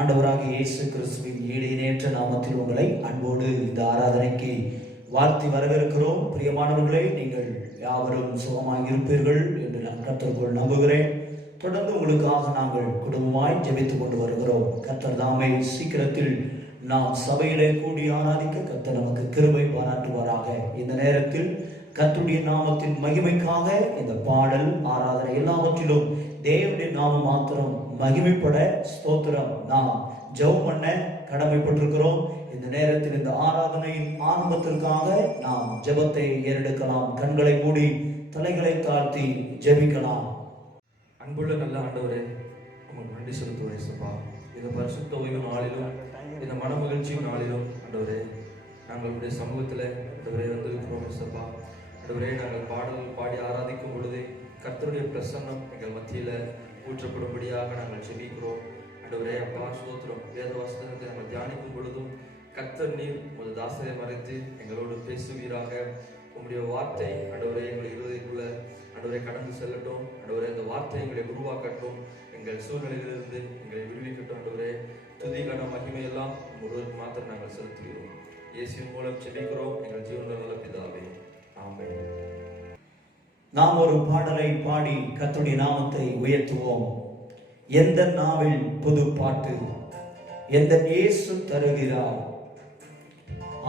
ஆண்டவராகிய இயேசு கிறிஸ்துவின் ஈடினேற்ற நாமத்தில் உங்களை அன்போடு இந்த ஆராதனைக்கு வாழ்த்தி வரவேற்கிறோம். பிரியமானவர்களே, நீங்கள் யாவரும் சுகமாக இருப்பீர்கள் என்று நான் கர்த்தருக்குள் நம்புகிறேன். தொடர்ந்து உங்களுக்காக நாங்கள் குடும்பமாய் ஜெபித்துக் கொண்டு வருகிறோம். கர்த்தர் தாமே சீக்கிரத்தில் நாம் சபையிலே கூடி ஆராதிக்க கர்த்தர் நமக்கு கிருபை பாராட்டுவாராக. இந்த நேரத்தில் கர்த்தருடைய நாமத்தின் மகிமைக்காக இந்த பாடல் ஆராதனை எல்லாவற்றிலும் தேவனுடைய நாமம் மாத்திரம் மகிமைப்பட ஸ்தோத்திரம் நாம் ஜெபம் பண்ண கடமைப்பட்டிருக்கிறோம். இந்த நேரத்தில் இந்த ஆராதனையின் ஆரம்பத்திற்காக நாம் ஜெபத்தை ஏறெடுக்கலாம். கண்களை மூடி தலைகளை தாழ்த்தி ஜெபிக்கலாம். அன்புள்ள நல்ல ஆண்டவரே, உங்களுக்கு நன்றி செலுத்துவேன் சப்பா. இந்த பரிசுத்த ஓய்வு நாளிலும் இந்த மன மகிழ்ச்சியும் நாளிலும் ஆண்டவரே நாங்கள் உடைய சமூகத்தில் ஆண்டவரே வந்திருக்கிறோம் சப்பா. ஆண்டவரே, நாங்கள் பாடல் பாடி ஆராதிக்கும் பொழுது கர்த்தருடைய பிரசன்னம் எங்கள் மத்தியில் ஊற்றப்படும்படியாக நாங்கள் ஜெபிக்கிறோம். ஆண்டவரே அப்பா ஸ்தோத்திரம். வேத வசனத்தை நாங்கள் தியானிக்கும் பொழுதும் கர்த்தர் நீர் உமது தாசரை மறைத்து எங்களோடு பேசுவீராக. உங்களுடைய வார்த்தை ஆண்டவரே எங்களுடைய இருதயத்துக்குள்ள ஆண்டவரை கடந்து செல்லட்டும். ஆண்டவரே இந்த வார்த்தை எங்களை உருவாக்கட்டும், எங்கள் சூழ்நிலையிலிருந்து எங்களை விடுவிக்கட்டும். ஆண்டவரே துதி கன மகிமையெல்லாம் ஒருவருக்கு மாத்திரம் நாங்கள் செலுத்துகிறோம். இயேசுவின் மூலம் ஜெபிக்கிறோம் எங்கள் ஜீவனுள்ள நல்ல பிதாவே, ஆமென். நாம் ஒரு பாடலை பாடி கர்த்தருடைய நாமத்தை உயர்த்துவோம். எந்த நாவில் புது பாட்டு, எந்த இயேசு தருகிறார்,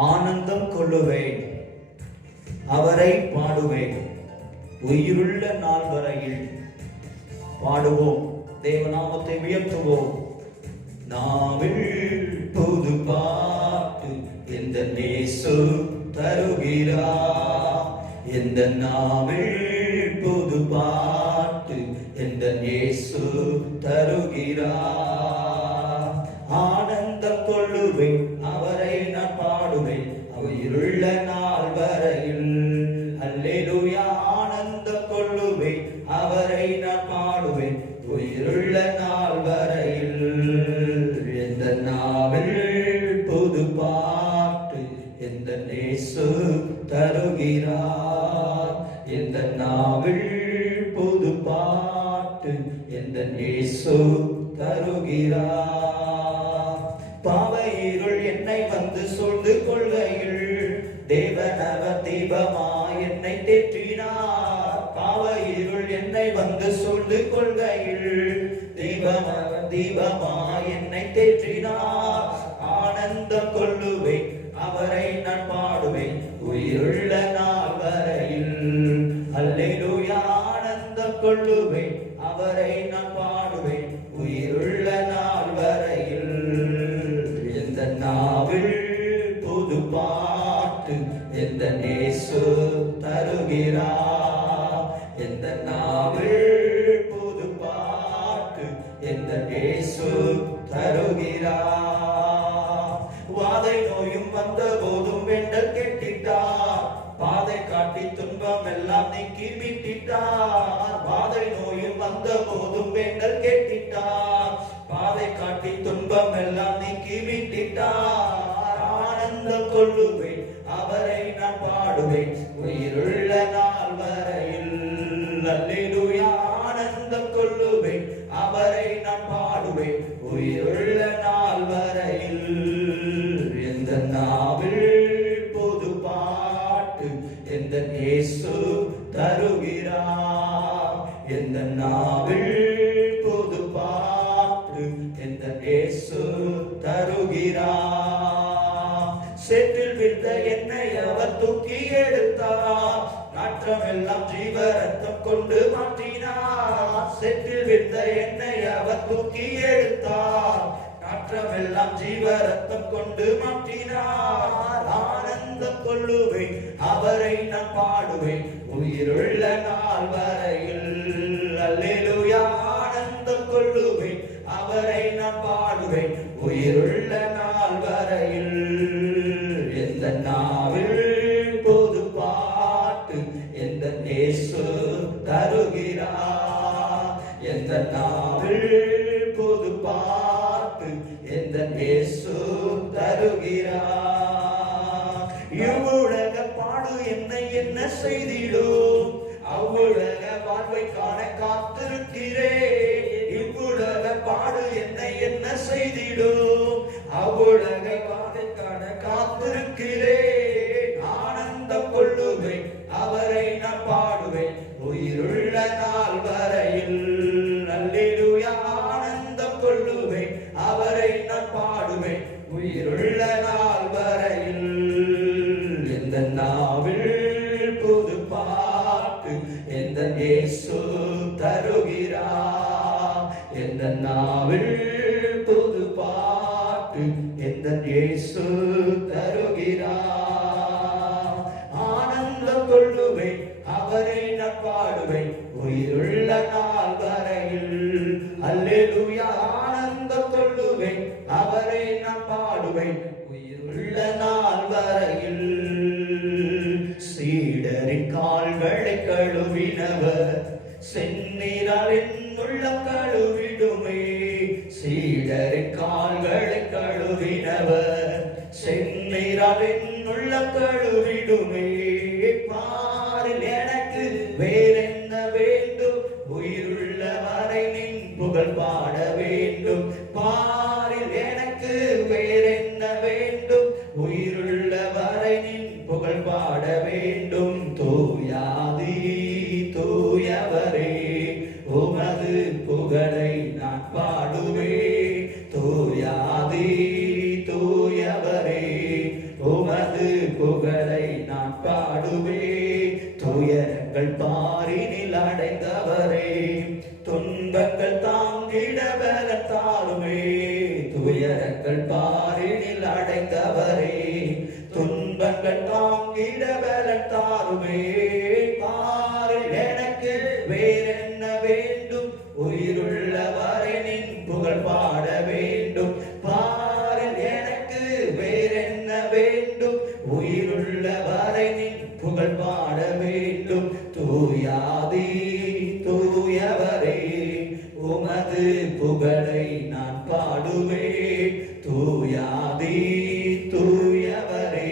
ஆனந்தம் கொள்ளுவேன், அவரை பாடுவேன், உயிருள்ள நாள் வரையில் பாடுவோம், தேவநாமத்தை உயர்த்துவோம். நாவில் புது பாட்டு, எந்த இயேசு தருகிறார், எந்த நாவில் புது பாட்டு, எந்த இயேசு தருகிறார், ஆனந்தம் கொள்ளுவேன், அவரை நான் பாடுவேன், உயிருள்ள நாள் வரையில். அல்லேலூயா. ஆனந்தம் கொள்ளுவேன், அவரை நான் பாடுவேன், உயிருள்ள நாள் வரையில். எந்த நாவில் புது பாட்டு, எந்த இயேசு தருகிறார், எந்த நாவில் புது பாட்டு, எந்த இயேசு தருகிறார். பாவ இருள் என்னை வந்து சூழ்ந்து கொள்கையில் தேவனவர் தீபமாய் என்னை தேற்றினார். பாவ இருள் என்னை வந்து சூழ்ந்து கொள்கையில் தீபனவர் தீபமாய் என்னை தேற்றினார். ஆனந்தம் கொள்ளுவேன், அவரை நான் பாடுவேன், உயிருள்ள நாள் வரையில். அல்லேலூயா. ஆனந்தம் கொள்ளுவேன், அவரை நான் பாடுவேன், உயிருள்ள நாள் வரையில். எந்த நாவில் புது பாட்டு, எந்த இயேசு தருகிறார், எந்த நாவில் புது பாட்டு, எந்த இயேசு தருகிறார். வாதை நோயும் வந்த போதும் வேண்டல் கேட்டிட்டார், பாதை காட்டி துன்பம் எல்லாம் நீக்கி மீட்டிட்டார். வாதை நோயும் வந்த போதும் வேண்டல் கேட்டிட்டார், பாதை காட்டி துன்பம் எல்லாம் நீக்கி மீட்டிட்டார். ஆனந்தம் கொள்ளுவேன், அவரை நான் பாடுவேன், உயிருள்ள நாள் வரையில். அல்லேலூயா. ஆனந்தம் கொள்ளுவேன், அவரை நான் பாடுவேன், உயிருள்ள நாள் வரையில். எந்த நாவில் புது பாட்டு, எந்த இயேசு தருகிறார், எந்த நாவில் புது பாட்டு, எந்த இயேசு தருகிறார். சேற்றில் விழுந்த என்னை அவர் தூக்கி எடுத்தார், நாற்றம் எல்லாம் ஜீவ ரத்தம் கொண்டு மாற்றினார். சேற்றில் விழுந்த என்னை அவர் தூக்கி எடுத்தார், நாற்றம் எல்லாம் ஜீவ ரத்தம் கொண்டு மாற்றினார். ஆனந்தம் கொள்ளுவேன், அவரை நான் பாடுவேன், உயிருள்ள நாள் வரையில். அல்லேலூயா. ஆனந்தம் கொள்ளுவேன், அவரை நான் பாடுவேன், உயிருள்ள நாள் வரையில். எந்த நாவில் புது பாட்டு, எந்த இயேசு தருகிறார், எந்த நாவில் புது பாட்டு, எந்த இயேசு தருகிறார். இவ்வுலக பாடு என்னை என்ன செய்திடும், அவ்வுலக வாழ்வை காண காத்திருக்கிறேன். இவ்வுலக அவ்வுலக பாடு என்னை என்ன செய்திடும், அவ்வுலகை பாதைக்கான காத்திருக்கிறேன். ஆனந்தம் கொள்ளுவேன், அவரை நான் பாடுவேன் உயிருள்ள நாள் வரையில். அல்லேலூயா. ஆனந்தம் கொள்ளுவேன், அவரை நான் பாடுவேன் உயிருள்ள நாள் வரையில். எந்த நாவில் புது பாட்டு எந்த இயேசு தருகிறார். எந்த நாவில் புது பாட்டு எந்த இயேசு தருகிறார். ஆனந்தம் கொள்ளுவேன், அவரை நான் பாடுவேன் உயிருள்ள நாள் வரையில். அல்லேலூயா. ஆனந்தம் கொள்ளுவேன், அவரை நான் பாடுவேன் உயிருள்ள நாள் வரையில். சீடரின் கால்களை கழுவினவர் செந்நீரால் என் உள்ளம் கழுவிடுமே. சீடரின் கால்களை கழுவினவர் செந்நீரால் என் உள்ளம் கழுவிடுமே. பாரில் எனக்கு வேறென்ன வேண்டும், உயிருள்ள வரை நின் புகழ் பாட வேண்டும். பாரில் எனக்கு வேறென்ன வேண்டும், உயிருள்ள வரை நின் புகழ் பாட வேண்டும். தூயாதி தூயவரே, உமது புகழை நான் பாடுவேன். தூயாதி தூயவரே, உமது புகழை நான் பாடுவேன். துயரங்கள் பாரினில் அடைந்தவரே, துன்பங்கள் தாங்கிட பலத்தாலுமே. துயரங்கள் பாரினில் அடைந்தவரே, துன்பங்கள் தாங்கிட பலத்தாலுமே. பாரில் எனக்கு வேறென்ன வேண்டும், உயிருள்ள வரை நின் புகழ் பாட வேண்டும். பாரில் எனக்கு வேறென்ன வேண்டும், உயிருள்ள வரை நின் புகழ் பாட வேண்டும். தூயாதி தூயவரே, உமது புகழை நான் பாடுவேன். தூயாதி தூயவரே,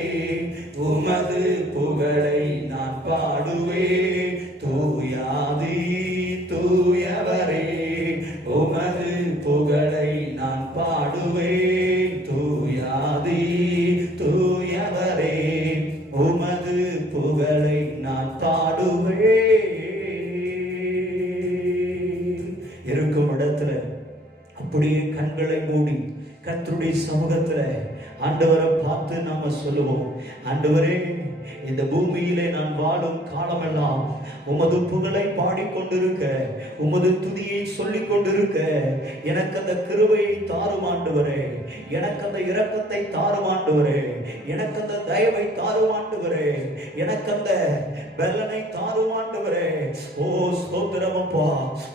உமது புகழை நான் பாடுவேன். தூயாதி தூயவரே, உமது புகழை நான் பாடுவேன். தூயாதி தூயவரே, உமது புகழை நான் பாடுவேன். இருக்கும் இடத்துல அப்படியே கண்களை மூடி கர்த்தருடைய சமூகத்துல ஆண்டவரை பார்த்து நாம சொல்லுவோம், ஆண்டவரே, இந்த பூமியிலே நான் வாழும் காலமெல்லாம் உமது புகழை பாடிக்கொண்டிருக்க, உமது துதியை சொல்லிக் கொண்டிருக்க எனக்கு அந்த கிருபையை தாரும் ஆண்டவரே. எனக்கு அந்த இரக்கத்தை தாரும் ஆண்டவரே. எனக்கு அந்த தயவை தாரும் ஆண்டவரே. எனக்கு அந்த பலனை தாரும் ஆண்டவரே. ஓ ஸ்தோத்திரம் அப்பா.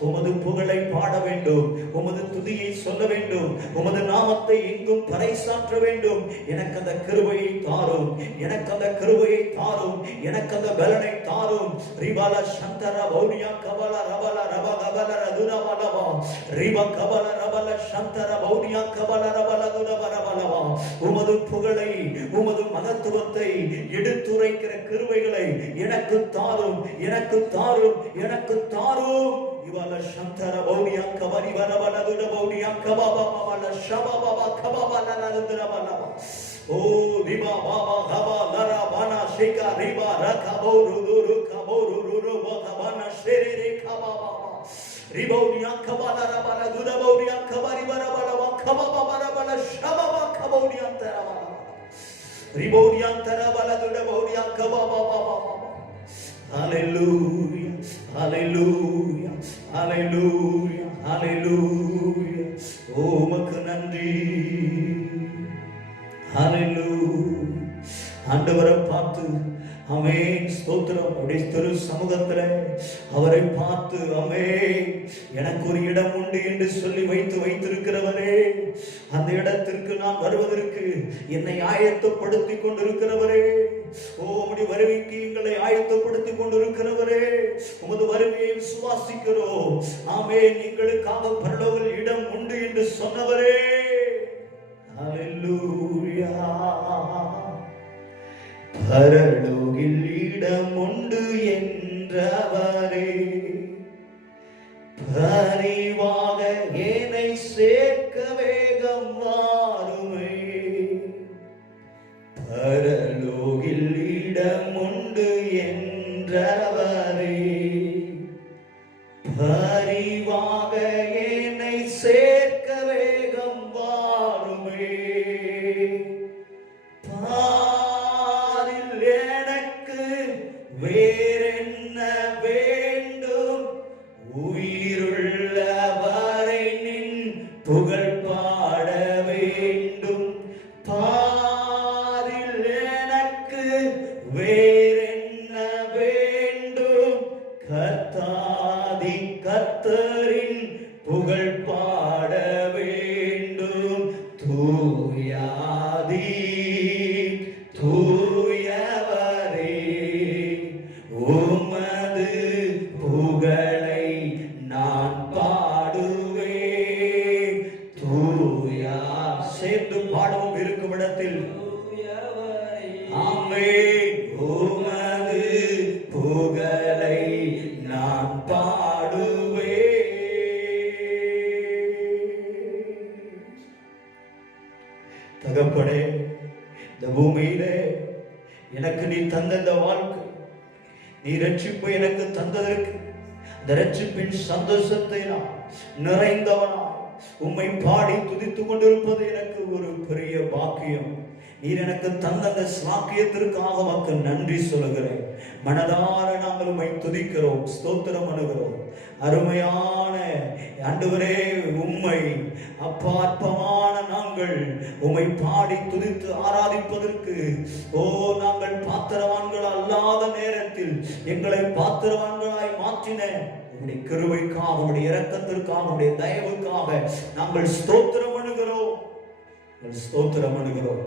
உமது புகழை பாட வேண்டும், உமது துதியை சொல்ல வேண்டும், உமது நாமத்தை எங்கும் பறைசாற்ற வேண்டும். எனக்கு அந்த கிருபையை தாரும், எனக்கு அந்த கிருபையை தாரும், எனக்கு அந்த பலனை தாரும். ரிபால சந்தர பௌனியா கபல ரபல ரப கபல ரதுரபலவா ரிப கபல ரபல சந்தர பௌனியா கபல ரபல துரபலவா. உமது புகழை, உமது மகத்துவத்தை எடுத்துரைக்கிற கிருபைகளை எனக்கு தாரும், எனக்கு தாரும், எனக்கு தாரும். இவல சந்தர பௌனியா கபரி வரபல துர பௌனியா கபாபா பவல ஷபாபா கபாபா லலதுரபலவா. ஓ ரிபா பாபா கபா லரா பானா ஷேகா ரிபா ரகபோ ருதுரு கபோ ருரு பகபானா ஷெரே கபாபா ரிபௌனியா கபால ரபல துரபௌனியா கபரி வரபலவா கபாபா வரபல ஷபாபா கபௌனியா தரபல ரிபௌனியா தரபல துரபௌனியா கபாபா பாபா. ஹalleluya ஹalleluya ஹalleluya ஹalleluya. உமக்கு நன்றி. ஹalleluya. ஆண்டவரை பார்த்து ஆமென் ஸ்தோத்திரம். அப்படி திரு சமூகத்துல அவரை பார்த்து ஆமென், எனக்கு ஒரு இடம் உண்டு என்று சொல்லி வைத்திருக்கிறவரே, அந்த இடத்திற்கு நான் வருவதற்கு என்னை ஆயத்தப்படுத்திக் கொண்டிருக்கிறவரே, ஓ உம்முடைய வருகைக்கு எங்களை ஆயத்தப்படுத்திக் கொண்டிருக்கிறவரே, உமது வருகையை விசுவாசிக்கிறோம். ஆமென். எங்களுக்காக பரலோகில் இடம் உண்டு என்று சொன்னவரே, ஹalleluya. பரலோகில் இடம் உண்டு என்றவரே, பரிவாக பரிவாக என்னை சேர்க்க வேகம் வாருமே. பாரில் எனக்கு வேறென்ன வேண்டும்? உயிருள்ளவரை நின் புகழ் பாட வேண்டும். பாரில் எனக்கு வேறென்ன வேண்டும்? கர்த்தாதி கர்த்தரின் புகழ் பாட வேண்டும். தூயாதி தூயவரே, உமது புகழை நான் பாடுவேன். தூயா சேர்ந்து பாடவும் இருக்கும் இடத்தில் ஆமென். உமது புகழை நான் பாடுவேன். தகப்பனே, இந்த பூமியிலே எனக்கு நீ தந்த இந்த வாழ்க்கை, நீ ரட்சிப்பு எனக்கு தந்ததற்கு இந்த ரட்சிப்பின் சந்தோஷத்தை நான் நிறைந்தவனா உம்மை பாடி துதித்துக் கொண்டிருப்பது எனக்கு ஒரு பெரிய பாக்கியம். நீர் எனக்கு தந்த அந்த சாக்கியத்திற்காக உமக்கு நன்றி சொல்லுகிறேன். மனதார நாங்கள் உம்மை துதிக்கிறோம், ஸ்தோத்திரம் பண்ணுகிறோம். அருமையான ஆண்டவரே, உம்மை அப்பாற்பமான நாங்கள் உம்மை பாடி துதித்து ஆராதிப்பதற்கு நாங்கள் பாத்திரவான்கள் அல்லாத நேரத்தில் எங்களை பாத்திரவான்களாய் மாற்றின உம்முடைய கிருபைக்காக, உம்முடைய இரக்கத்திற்காக, உம்முடைய தயவுக்காக நாங்கள் ஸ்தோத்திரம் பண்ணுகிறோம். ஸ்தோத்திரம் பண்ணுகிறோம்.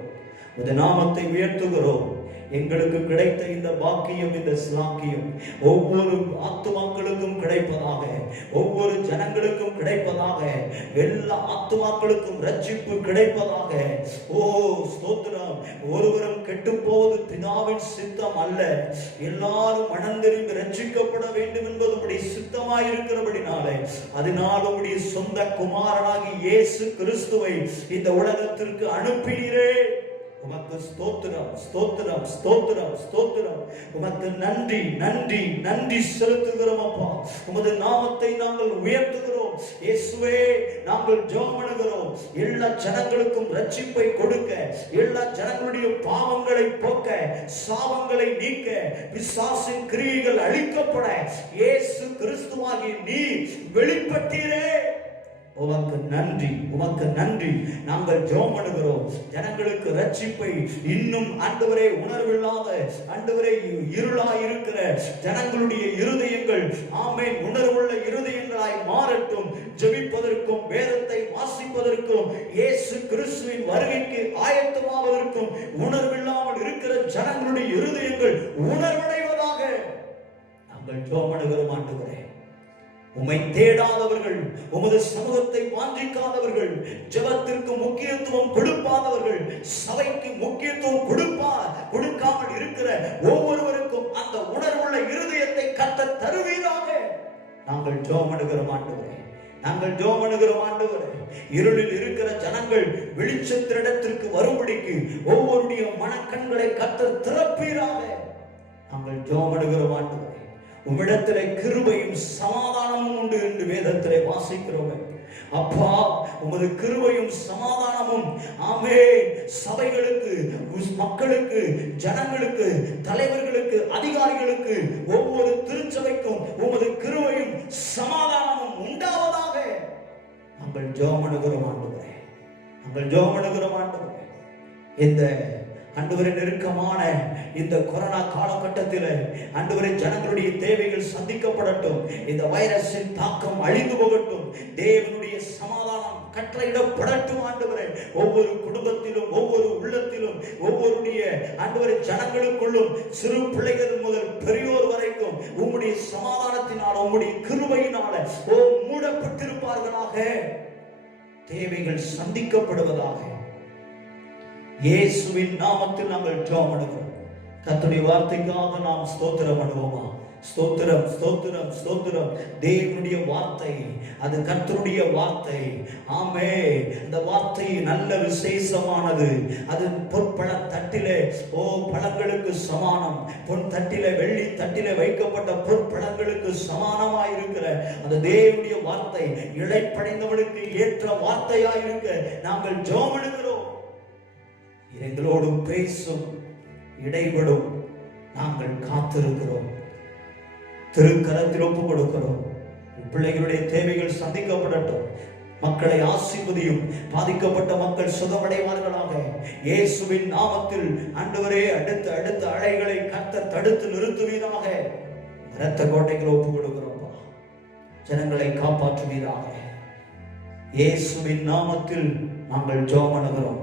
உம்முடைய நாமத்தை உயர்த்துகிறோம். எங்களுக்கு கிடைத்த இந்த பாக்கியம், இந்த சாக்கியம் ஒவ்வொரு ஆத்துமாக்களுக்கும் கிடைப்பதாக, ஒவ்வொரு ஜனங்களுக்கும் கிடைப்பதாக, எல்லா ஆத்துமாக்களுக்கும் ரட்சிப்பு கிடைப்பதாக. ஸ்தோத்திரம். ஒருவரும் கெட்டு போவது பிதாவின் சித்தம் அல்ல, எல்லாரும் மனந்திரும்பி ரட்சிக்கப்பட வேண்டும் என்பது உம்முடைய சித்தமாயிருக்கிறபடினாலே அதனால் உம்முடைய சொந்த குமாரனாகி இயேசு கிறிஸ்துவை இந்த உலகத்திற்கு அனுப்பினீரே. உமக்கு ஸ்தோத்திரம், ஸ்தோத்திரம், ஸ்தோத்திரம், ஸ்தோத்திரம். உமக்கு நன்றி, நன்றி, நன்றி செலுத்துகிறோம் அப்பா. உமது நாமத்தை நாங்கள் உயர்த்துகிறோம். இயேசுவே, நாங்கள் ஜெபம் பண்ணுகிறோம். எல்லா ஜனங்களுக்கும் ரட்சிப்பை கொடுக்க, எல்லா ஜனங்களுடைய பாவங்களை போக்க, சாபங்களை நீக்க, பிசாசின் கிரியைகள் அழிக்கப்பட இயேசு கிறிஸ்துவாகிய நீ வெளிப்பட்டீரே. உமக்கு நன்றி, உமக்கு நன்றி. நாங்கள் ஜெபம் பண்ணுகிறோம். ஜனங்களுக்கு ரட்சிப்பை இன்னும் ஆண்டவரே உணர்வில்லாத, ஆண்டவரே இருளாய் இருக்கிற ஜனங்களுடைய இருதயங்கள் ஆமென் உணர்வுள்ள இருதயங்களாய் மாறட்டும். ஜெபிப்பதற்கும் வேதத்தை வாசிப்பதற்கும் இயேசு கிறிஸ்துவின் வருகைக்கு ஆயத்தமாவதற்கும் உணர்வில்லாமல் இருக்கிற ஜனங்களுடைய இருதயங்கள் உணர்வடைவதாக நாங்கள் ஜெபம் பண்ணுகிறோம். ஆண்டவரே, உம்மை தேடாதவர்கள், உமது சமூகத்தை வாஞ்சிக்காதவர்கள், ஜெபத்திற்கு முக்கியத்துவம் கொடுக்காதவர்கள், சபைக்கு முக்கியத்துவம் கொடுக்காமல் இருக்கிற ஒவ்வொருவருக்கும் அந்த உணர்வுள்ள இருதயத்தை கர்த்தர் தருவீராக நாங்கள் ஜெபம் பண்ணுகிறோம். ஆண்டவரே, நாங்கள் ஜெபம் பண்ணுகிறோம். ஆண்டவரே, இருளில் இருக்கிற ஜனங்கள் வெளிச்சத்தினிடத்திற்கு வரும்படிக்கு ஒவ்வொருடைய மனக்கண்களை கர்த்தர் திறப்பீராக நாங்கள் ஜெபம் பண்ணுகிறோம். ஆண்டவரே, உம்மிடத்திலே கிருபையும் சமாதானமும் உண்டு என்று வேதத்திலே வாசிக்கிறோம். அப்பா, உமது கிருபையும் சமாதானமும் ஆமென் சபைகளுக்கு, மக்களுக்கு, ஜனங்களுக்கு, தலைவர்களுக்கு, அதிகாரிகளுக்கு, ஒவ்வொரு திருச்சபைக்கும் உமது கிருபையும் சமாதானமும் உண்டாவதாக நாங்கள் ஜெபம் பண்ணுகிறோம். ஆண்டவரே, நாங்கள் ஜெபம் பண்ணுகிறோம். ஆண்டவரே, இந்த ஆண்டவரே நெருக்கமான இந்த கொரோனா காலகட்டத்தில் ஆண்டவரே ஜனங்களுடைய தேவைகள் சந்திக்கப்படட்டும். இந்த வைரஸின் தாக்கம் அழிந்து போகட்டும். தேவனுடைய சமாதானம் கட்டளையிடப்படட்டும். ஆண்டவரே, ஒவ்வொரு குடும்பத்திலும், ஒவ்வொரு உள்ளத்திலும், ஒவ்வொருடைய ஆண்டவரே ஜனங்களுக்குள்ளும், சிறு பிள்ளைகள் முதல் பெரியோர் வரைக்கும் உம்முடைய சமாதானத்தினால், உம்முடைய கிருபையினால மூடப்பட்டிருப்பார்களாக. தேவைகள் சந்திக்கப்படுவதாக இயேசுவின் நாமத்தில் நாங்கள் ஜெபம் பண்ணுகிறோம். கர்த்தருடைய வார்த்தைக்காக நாம் ஸ்தோத்திரம் பண்ணுவோமா? ஸ்தோத்திரம், ஸ்தோத்திரம், ஸ்தோத்திரம். தேவனுடைய வார்த்தை, அது கர்த்தருடைய வார்த்தை. ஆமே, அந்த வார்த்தை நல்ல விசேஷமானது. அது பொற்பழ தட்டிலே பழங்களுக்கு சமானம். பொன் தட்டிலே, வெள்ளி தட்டிலே வைக்கப்பட்ட பொற்பழங்களுக்கு சமானமாய் இருக்கிற அந்த தேவனுடைய வார்த்தை இழைப்படைந்தவனுக்கு ஏற்ற வார்த்தையாய் இருக்க நாங்கள் ஜெபம் எடுக்கிறோம். எங்களோடு பேசும், இடைபடும். நாங்கள் காத்திருக்கிறோம். திருக்கரத்தில் ஒப்புக் கொடுக்கிறோம். பிள்ளைகளுடைய தேவைகள் சந்திக்கப்படட்டும். மக்களை ஆசீர்வதியும். பாதிக்கப்பட்ட மக்கள் சுகமடைவார்களாக. இயேசுவின் நாமத்தில் ஆண்டவரே, அடுத்த அழைகளை கர்த்தர் தடுத்து நிறுத்துவீராக. இரத்த கோட்டைகளை ஒப்புக் கொடுக்கிறோம். ஜனங்களை காப்பாற்றுவீராக. இயேசுவின் நாமத்தில் நாங்கள் ஜெபம் பண்ணுகிறோம்.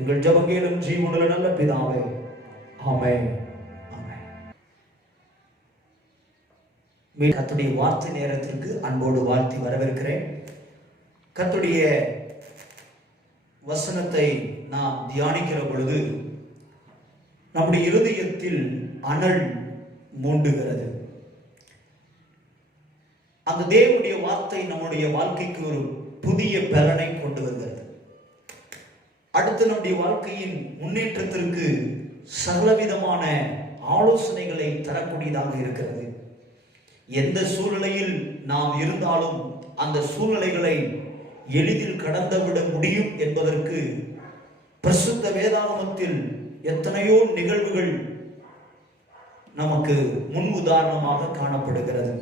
எங்கள் ஜெபங்களும் ஜீவனுள்ள நல்ல பிதாவே, ஆமென். கர்த்தருடைய வார்த்தை நேரத்திற்கு அன்போடு வாழ்த்தி வரவேற்கிறேன். கர்த்தருடைய வசனத்தை நாம் தியானிக்கிற பொழுது நம்முடைய இருதயத்தில் அனல் மூண்டுகிறது. அந்த தேவனுடைய வார்த்தை நம்முடைய வாழ்க்கைக்கு ஒரு புதிய பலனை கொண்டு வருகிறது. அடுத்து நம்முடைய வாழ்க்கையின் முன்னேற்றத்திற்கு சகலவிதமான ஆலோசனைகளை தரக்கூடியதாக இருக்கிறது. எந்த சூழ்நிலையில் நாம் இருந்தாலும் அந்த சூழ்நிலைகளை எளிதில் கடந்துவிட முடியும் என்பதற்கு பரிசுத்த வேதாகமத்தில் எத்தனையோ நிகழ்வுகள் நமக்கு முன் உதாரணமாக காணப்படுகிறது.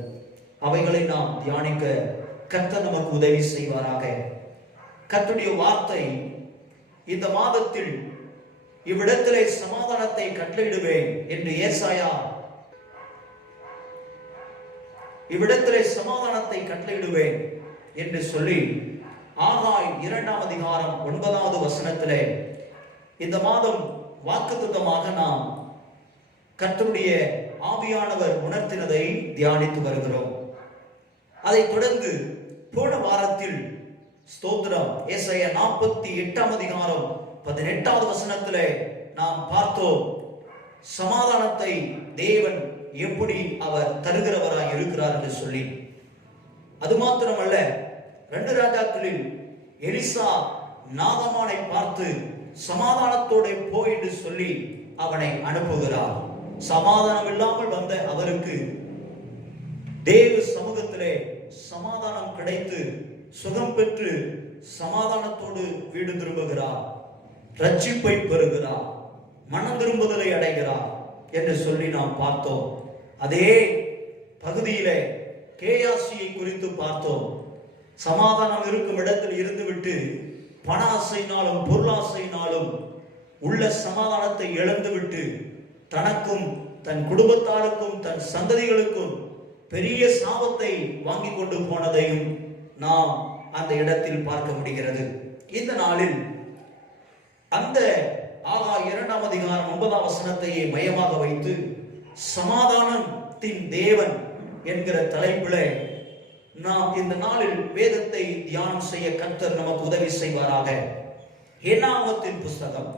அவைகளை நாம் தியானிக்க கர்த்தர் நமக்கு உதவி செய்வாராக. கர்த்தருடைய வார்த்தை இந்த மாதத்தில் இவ்விடத்திலே சமாதானத்தை கட்டளையிடுவேன் என்று ஏசாயா இவ்விடத்திலே சமாதானத்தை கட்டளையிடுவேன் என்று சொல்லி ஆகாய் 2ஆம் அதிகாரம் 9வது வசனத்திலே இந்த மாதம் வாக்குத்தத்தமாக நாம் கர்த்தருடைய ஆவியானவர் உணர்த்தினதை தியானித்து வருகிறோம். அதைத் தொடர்ந்து போன வாரத்தில் ஸ்தோத்திரம் ஏசாயா 48ஆம் அதிகாரம் 18வது வசனத்திலே நாம் பார்த்தோம். சமாதானத்தை தேவன் எப்படி அவர் தருகிறவராய் இருக்கிறார் என்று சொல்லி. அது மாத்திரமல்ல, 2 ராஜாக்களில் எலிசா நாகமானை பார்த்து சமாதானத்தோடு போ என்று சொல்லி அவனை அனுப்புகிறார். சமாதானம் இல்லாமல் வந்த அவருக்கு தேவ சமூகத்திலே சமாதானம் கிடைத்து சுகம் பெற்று சமாதானத்தோடு வீடு திரும்புகிறார். ரட்சிப்பை பெறுகிறார். மனம் திரும்புதலை அடைகிறார் என்று சொல்லி நாம் பார்த்தோம். அதே பகுதியிலே கேயாசியை குறித்து பார்த்தோம். சமாதானம் இருக்கும் இடத்தில் இருந்துவிட்டு பண ஆசையினாலும் பொருளாசையினாலும் உள்ள சமாதானத்தை இழந்துவிட்டு தனக்கும் தன் குடும்பத்தாருக்கும் தன் சந்ததிகளுக்கும் பெரிய சாபத்தை வாங்கி கொண்டு போனதையும் நாம் அந்த இடத்தில் பார்க்க முடிகிறது. இந்த நாளில் அந்த ஆகாய் 2ஆம் அதிகாரம் 9ஆம் வசனத்தையே மையமாக வைத்து சமாதானத்தின் தேவன் என்கிற தலைப்பில் நாம் இந்த நாளில் வேதத்தை தியானம் செய்ய கர்த்தர் நமக்கு உதவி செய்வாராக. என்னாகமத்தின் புஸ்தகம்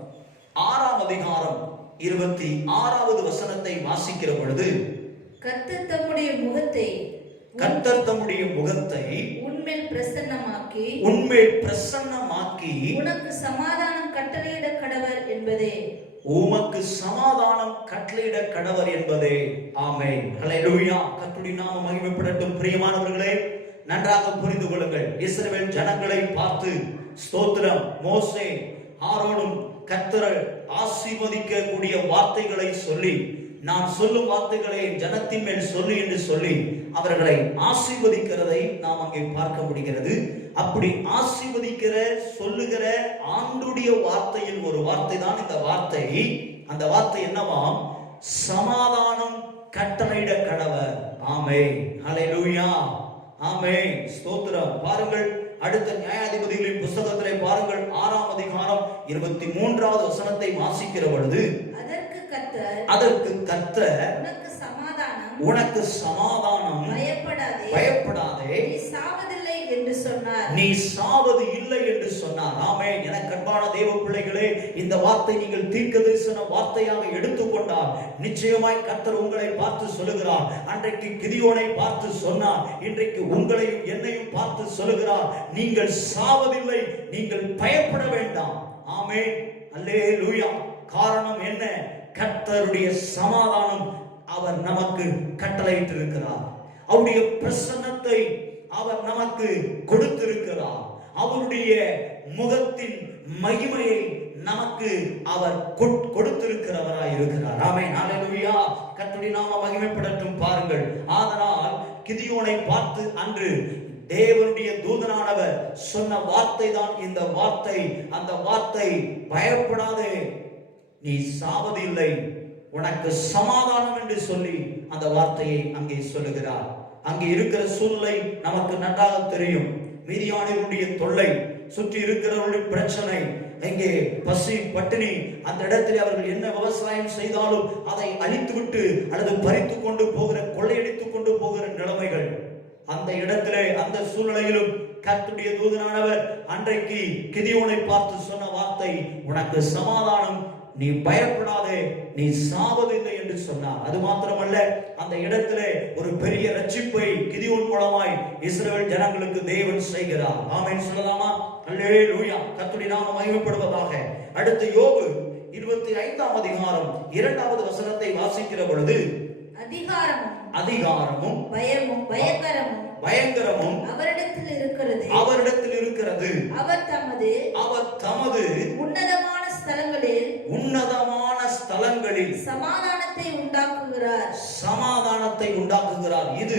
6ஆம் அதிகாரம் 26வது வசனத்தை வாசிக்கிற பொழுது கர்த்தர் தம்முடைய முகத்தை உன்மேல் பிரசன்னமாக்கி உனக்கு சமாதானம் கட்டளையிட கடவர் என்பதே. உமக்கு சமாதானம் கட்டளையிட கடவர் என்பதே. ஆமென். ஹல்லேலூயா. கர்த்தருடைய நாமம் மகிமைப்படட்டும். பிரியமானவர்களே, நன்றாக புரிந்து கொள்ளுங்கள். இஸ்ரவேல் ஜனங்களை பார்த்து ஸ்தோத்திரம் மோசே ஆரோனும் கர்த்தரை ஆசீர்வதிக்க கூடிய வார்த்தைகளை சொல்லி, நான் சொல்லும் வார்த்தைகளை ஜனத்தின் மேல் சொல்லி என்று சொல்லி அவர்களை ஆசீர்வதிக்கிறதை நாம் அங்கே பார்க்க முடிகிறது. அப்படி ஆசீர்வதிக்கிற சொல்லுகிற ஆண்டுடைய வார்த்தையில் ஒரு வார்த்தை தான் இந்த வார்த்தை. அந்த வார்த்தை என்னவாம்? சமாதானம் கட்டளையிட கடவர். ஆமென். ஹல்லேலூயா. ஆமென். ஸ்தோத்திரம். பாருங்கள், அடுத்த நியாயாதிபதிகளின் புத்தகத்திலே பாருங்கள், 6ஆம் அதிகாரம் 23வது வசனத்தை வாசிக்கிற பொழுது அதற்கு கர்த்தர் உனக்கு சமாதானம் பயப்படாதே என்று சொன்னார். நீ சாவது இல்லை என்று சொன்னார். ஆமென். எனக்கு அன்பான தேவ பிள்ளைகளே, இந்த வார்த்தை நீங்கள் தீர்க்கதரிசன வார்த்தையாக எடுத்துக்கொண்டால் நிச்சயமாய் கர்த்தர் உங்களை பார்த்து சொல்லுகிறார். அன்றைக்கு கிதியோனை பார்த்து சொன்னார், இன்றைக்கு உங்களையும் என்னையும் பார்த்து சொல்லுகிறார், நீங்கள் சாவதில்லை, நீங்கள் பயப்பட வேண்டாம். ஆமென், அல்லேலூயா. காரணம் என்ன? கர்த்தருடைய சமாதானம் அவர் நமக்கு கட்டளையிட்டிருக்கிறார். அவருடைய பிரசன்னத்தை அவர் நமக்கு கொடுத்திருக்கிறார். அவருடைய முகத்தின் மகிமையை நமக்கு அவர் கொடுத்திருக்கிறவராய் இருக்கிறார். ஆமென், ஹல்லேலூயா. கர்த்தருடைய நாமம் மகிமைப்படட்டும். பாருங்கள், ஆதலால் கிதியோனை பார்த்து அன்று தேவனுடைய தூதனானவர் சொன்ன வார்த்தை தான் இந்த வார்த்தை. அந்த வார்த்தை, பயப்படாதே, நீ சாவதில்லை, உனக்கு சமாதானம் என்று சொல்லி அந்த வார்த்தையை அங்கே சொல்லுகிறார். அங்கே இருக்கிற சூழ்நிலை நமக்கு நன்றாக தெரியும். மீதியானியருடைய தொல்லை, சுற்றி இருக்கிறவர்களுடைய பிரச்சனை, எங்கே பசி பட்டினி, அந்த இடத்தில் அவர்கள் என்ன விவசாயம் செய்தாலும் அதை அழித்துவிட்டு அல்லது பறித்து கொண்டு போகிற, கொள்ளையடித்துக் கொண்டு போகிற நிலைமைகள். அந்த இடத்திலே, அந்த சூழ்நிலையிலும் கர்த்தருடைய தூதனானவர் அன்றைக்கு கிதியோனை பார்த்து சொன்ன வார்த்தை, உனக்கு சமாதானம், நீ பயப்படாதே, நீ சாவதில்லை என்று சொன்னார். அது மாத்திரமல்ல, அந்த இடத்திலே ஒரு பெரிய ரட்சிப்பை கிதியோன் மூலமாய் இஸ்ரவேல் ஜனங்களுக்கு தேவன் செய்கிறார். ஆமென் சொல்லலாமா? அல்லேலூயா. கர்த்தருடைய நாமம் மகிமைப்படுவதாக. அடுத்து யோபு 25ஆம் அதிகாரம் 2வது வசனத்தை வாசிக்கிற பொழுது, அதிகாரமும் பயங்கரமும் அவரிடத்தில் இருக்கிறது. அவர் தமது உன்னதமான ஸ்தலங்களில் சமாதானத்தை உண்டாக்குகிறார். இது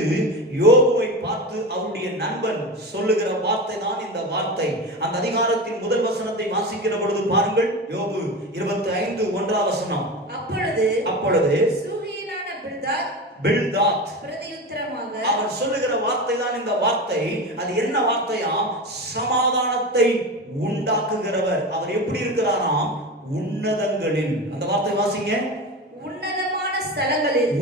யோபுவை பார்த்து அவருடைய நண்பன் சொல்லுகிற வார்த்தை தான் இந்த வார்த்தை. அந்த அதிகாரத்தின் முதல் வசனத்தை வாசிக்கிற பொழுது பாருங்கள், யோபு 25:1 வசனம். அப்பொழுது பில்தாத் பிரதியுத்தரமாக அவர் சொல்லுகிற வார்த்தை தான் இந்த வார்த்தை. அது என்ன வார்த்தையா? சமாதானத்தை உண்டாக்குகிறவர். அவர் எப்படி இருக்கிறாராம்? உன்னதங்களில். அந்த வார்த்தை வாசிங்க. உன்னதமான ஸ்தலங்களில்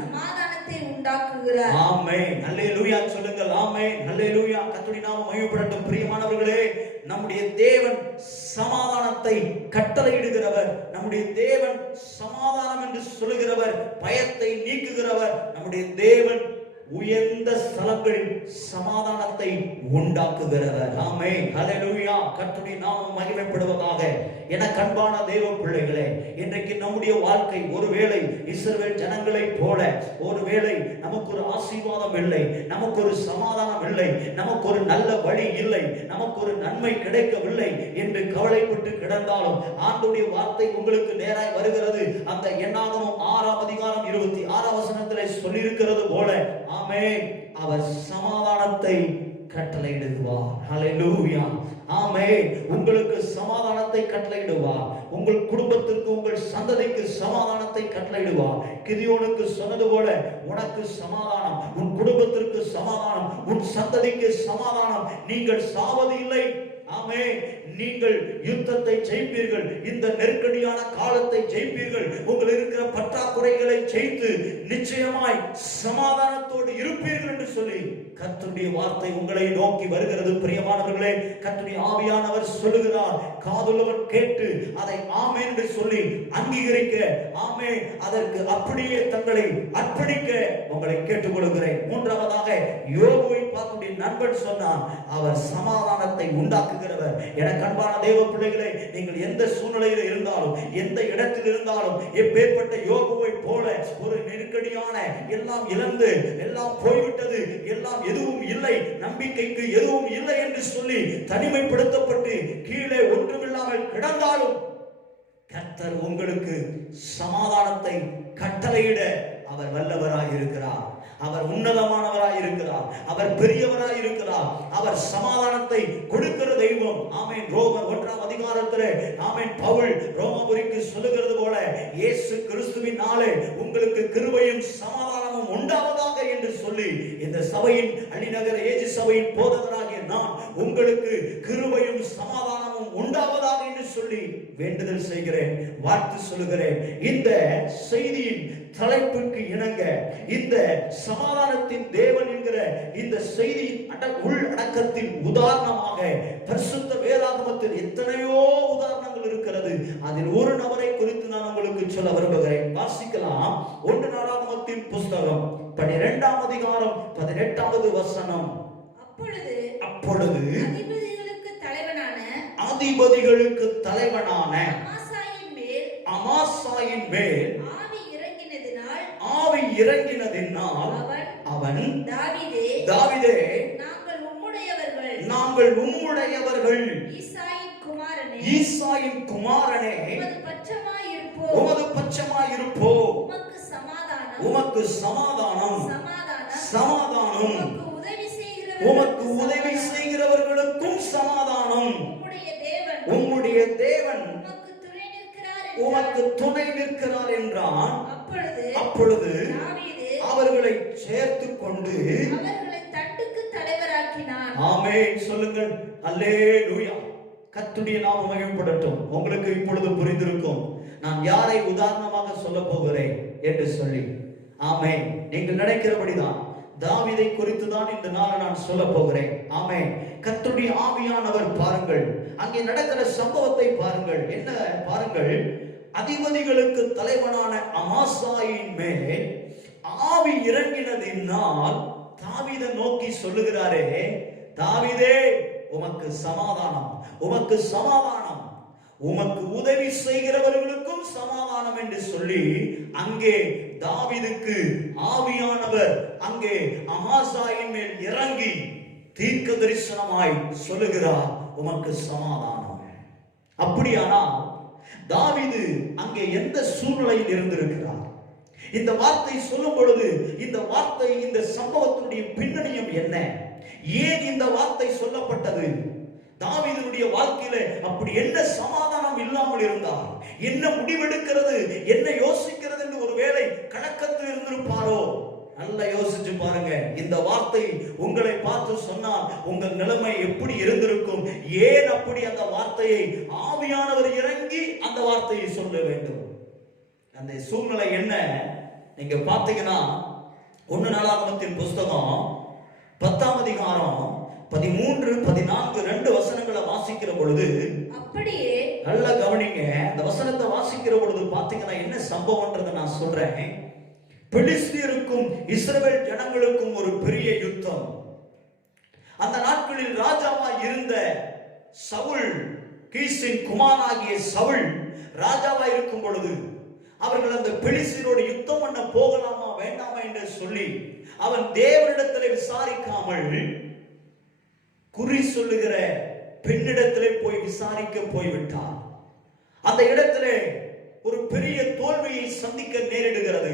சமாதானத்தை உண்டாக்குகிறார். ஆமென், அல்லேலூயா சொல்லுங்கள். ஆமென், அல்லேலூயா. கர்த்தருடைய நாமம் மகிமைப்படட்டும். பிரியமானவர்களே, நம்முடைய தேவன் சமாதானத்தை கட்டளையிடுகிறவர். நம்முடைய தேவன் சமாதானம் என்று சொல்லுகிறவர், பயத்தை நீக்குகிறவர். நம்முடைய தேவன் உயர்ந்த ஸ்தலங்களில் சமாதானத்தை உண்டாக்குகிறவர். ஆமென், ஹல்லேலூயா. கர்த்தருடைய நாமம் மகிமைப்படுவதாக. என கண்பான தேவ பிள்ளைகளே, இன்றைக்கு நம்முடைய வாழ்க்கை ஒருவேளை இஸ்ரவேல் ஜனங்களைப் போல, ஒருவேளை நமக்கு ஒரு ஆசீர்வாதம் இல்லை, நமக்கு ஒரு சமாதானம் இல்லை, நமக்கு ஒரு நல்ல வழி இல்லை, நமக்கு ஒரு நன்மை கிடைக்கவில்லை என்று கவலைப்பட்டு கிடந்தாலும் ஆண்டவருடைய வார்த்தை உங்களுக்கு நேராய் வருகிறது. அந்த என்னாகமம் 6ஆம் அதிகாரம் 26ஆம் வசனத்திலே சொல்லியிருக்கிறது போல, ஆமென், அவர் சமாதானத்தை கட்டளையிடுவார். ஹல்லேலூயா. ஆமென். உங்களுக்கு சமாதானத்தை கட்டளையிடுவார். உங்கள் குடும்பத்திற்கு, உங்கள் சந்ததிக்கு சமாதானத்தை கட்டளையிடுவார். கிதியோனுக்கு சொன்னது போல, உனக்கு சமாதானம், உன் குடும்பத்திற்கு சமாதானம், உன் சந்ததிக்கு சமாதானம். நீங்கள் சாவது இல்லை. ஆமென். நீங்கள் யுத்தத்தை ஜெயிப்பீர்கள். இந்த நெருக்கடியான காலத்தை ஜெயிப்பீர்கள். உங்கள் இருக்கிற பற்றாக்குறைகளை ஜெயித்து நிச்சயமாய் சமாதானத்தோடு இருப்பீர்கள் என்று சொல்லி கர்த்தருடைய வார்த்தை உங்களை நோக்கி வருகிறது. பிரியமானவர்களே, கர்த்தருடைய ஆவியானவர் சொல்லுகிறார், காதுள்ளவன் கேட்டு அதை ஆமென் என்று சொல்லி அங்கீகரிக்க, ஆமென், அதற்கு அப்படியே தங்களை அர்ப்பணிக்க உங்களை கேட்டுக்கொள்கிறேன். மூன்றாவதாக யோபுவை பார்த்துடைய நண்பன் சொன்னான், அவர் சமாதானத்தை உண்டாக்குகிறவர். எனக்கு அன்பான தேவ பிள்ளைகளே, நீங்கள் எந்த சூழ்நிலையில் இருந்தாலும், எந்த இடத்தில் இருந்தாலும், எப்பேற்பட்ட யோபுவை போல ஒரு நெருக்கடியான, எல்லாம் இழந்து, எல்லாம் போய்விட்டது, எல்லாம் எதுவும் இல்லை, நம்பிக்கைக்கு எதுவும் இல்லை என்று சொல்லி தனிமைப்படுத்தப்பட்டு கீழே ஒன்றுமில்லாமல் கிடந்தாலும் கர்த்தர் உங்களுக்கு சமாதானத்தை கட்டளையிட அவர் வல்லவராய் இருக்கிறார். அவர் உன்னதமானவராய் இருக்கிறார். அவர் பெரியவராய் இருக்கிறார். அவர் சமாதானத்தை கொடுக்கிற தெய்வம். ஆமென். ரோமர் 1ஆம் அதிகாரத்திலே ஆமென் பவுல் ரோமபுரிக்கு சொல்லுகிறது போல, இயேசு கிறிஸ்துவினாலே உங்களுக்கு கிருபையும் சமாதானமும் உண்டாவதாக என்று சொல்லி இந்த சபையின் அணிநகர் ஏஜி சபையின் போதகராகிய நான் உங்களுக்கு கிருபையும் சமாதானமும் உண்டாவதாக என்று சொல்லி வேண்டுதல் செய்கிறேன், வாழ்த்து சொல்லுகிறேன். இந்த செய்தியின் தலைப்புக்கு இணங்க இந்த சமாதானத்தின் தேவன் என்கிற இந்த செய்தியின் உள்ளடக்கத்தில் உதாரணமாக பரிசுத்த வேதாகமத்தில் எத்தனையோ உதாரணங்கள் இருக்கிறது. அதில் ஒரு நபரை குறித்து நான் உங்களுக்கு சொல்ல விரும்புகிறேன். வாசிக்கலாம். 1 நாளாகமத்தின் புஸ்தகம் 12ஆம் அதிகாரம் 18வது வசனம். அப்பொழுது அதிபதிகளுக்கு தலைவனான அமாசாயின் மேல் ஆவி இறங்கினதினால் அவன், தாவீதே, நாங்கள் உம்முடையவர்கள், ஈசாயின் குமாரனே, உமது பட்சமாயிருப்போம், உமக்கு சமாதானம், சமாதானம், உமக்கு உதவி செய்கிறவர்களுக்கும் சமாதானம், உம்முடைய தேவன் உமக்கு துணை நிற்கிறார் என்றான். அப்பொழுது அவர்களை சேர்த்து கொண்டு தட்டுக்கு தலைவராக்கினான். ஆமென் சொல்லுங்கள். அல்லேலூயா. கர்த்தருடைய நாமம் மகிமைப்படட்டும். உங்களுக்கு இப்பொழுது புரிந்திருக்கும் நான் யாரை உதாரணமாக சொல்ல போகிறேன் என்று சொல்லி. ஆமென். நீங்கள் நினைக்கிறபடிதான் தாவீதை குறித்து தான் இந்த நாள் நான் சொல்ல போகிறேன். ஆமென். கர்த்தருடைய ஆவியானவர் பாருங்கள், அங்கே நடக்கிற சம்பவத்தை பாருங்கள். என்ன பாருங்கள், அதிபதிகளுக்கு தலைவனான அமாசாயின் மேல் ஆவி இறங்கினதினால் தாவீதை நோக்கி சொல்லுகிறாரே, தாவீதே, உமக்கு சமாதானம், உமக்கு சமாதானம், உமக்கு உதவி செய்கிறவர்களுக்கும் சமாதானம் என்று சொல்லி அங்கே தாவீதுக்கு ஆவியானவர் அங்கே அமாசாயின் மேல் இறங்கி தீர்க்க தரிசனமாய் சொல்லுகிறார், உமக்கு சமாதானம். அப்படியானால் தாவீது அங்கே எந்த சூழ்நிலையில் இருந்திருக்கிறார்? இந்த வார்த்தை சொல்லும் பொழுது இந்த வார்த்தை, இந்த சம்பவத்தினுடைய பின்னணியும் என்ன? ஏன் இந்த வார்த்தை சொல்லப்பட்டது? தாவீதுடைய வாழ்க்கையில அப்படி என்ன சமாதானம் இல்லாமல் இருந்தார்? என்ன முடிவெடுக்கிறது, என்ன யோசிக்கிறது என்று ஒருவேளை கலக்கத்தில் இருந்திருப்பாரோ? நல்லா யோசிச்சு பாருங்க. இந்த வார்த்தை உங்களை பார்த்து சொன்னால் உங்கள் நிலைமை எப்படி இருந்திருக்கும்? ஏன் அப்படி அந்த வார்த்தையை ஆவியானவர் இறங்கி அந்த வார்த்தையை சொல்ல வேண்டும்? அந்த சூழ்நிலை என்ன? நீங்க பாத்தீங்கன்னா 1 நாளாகமத்தின் புஸ்தகம் 10ஆம் அதிகாரம் 13, 14 2 வசனங்களை வாசிக்கிற பொழுது, அப்படியே நல்லா கவனிங்க. அந்த வசனத்தை வாசிக்கிற பொழுது பாத்தீங்கன்னா என்ன சம்பவம்ன்றதை நான் சொல்றேன். பெலிஸ்தியருக்கும் இஸ்ரவேல் ஜனங்களுக்கும் ஒரு பெரிய யுத்தம். அந்த நாட்களில் ராஜாவா இருந்த சவுல், கீசின் குமாரனாகிய சவுல் ராஜாவா இருக்கும் பொழுது அவர்கள் அந்த பெலிஸ்தியரோடு யுத்தம் பண்ண போகலாமா வேண்டாமா என்று சொல்லி அவன் தேவனிடத்தில் விசாரிக்காமல் குறி சொல்லுகிற பெண்ணிடத்திலே போய் விசாரிக்க போய்விட்டார். அந்த இடத்திலே ஒரு பெரிய தோல்வியை சந்திக்க நேரிடுகிறது.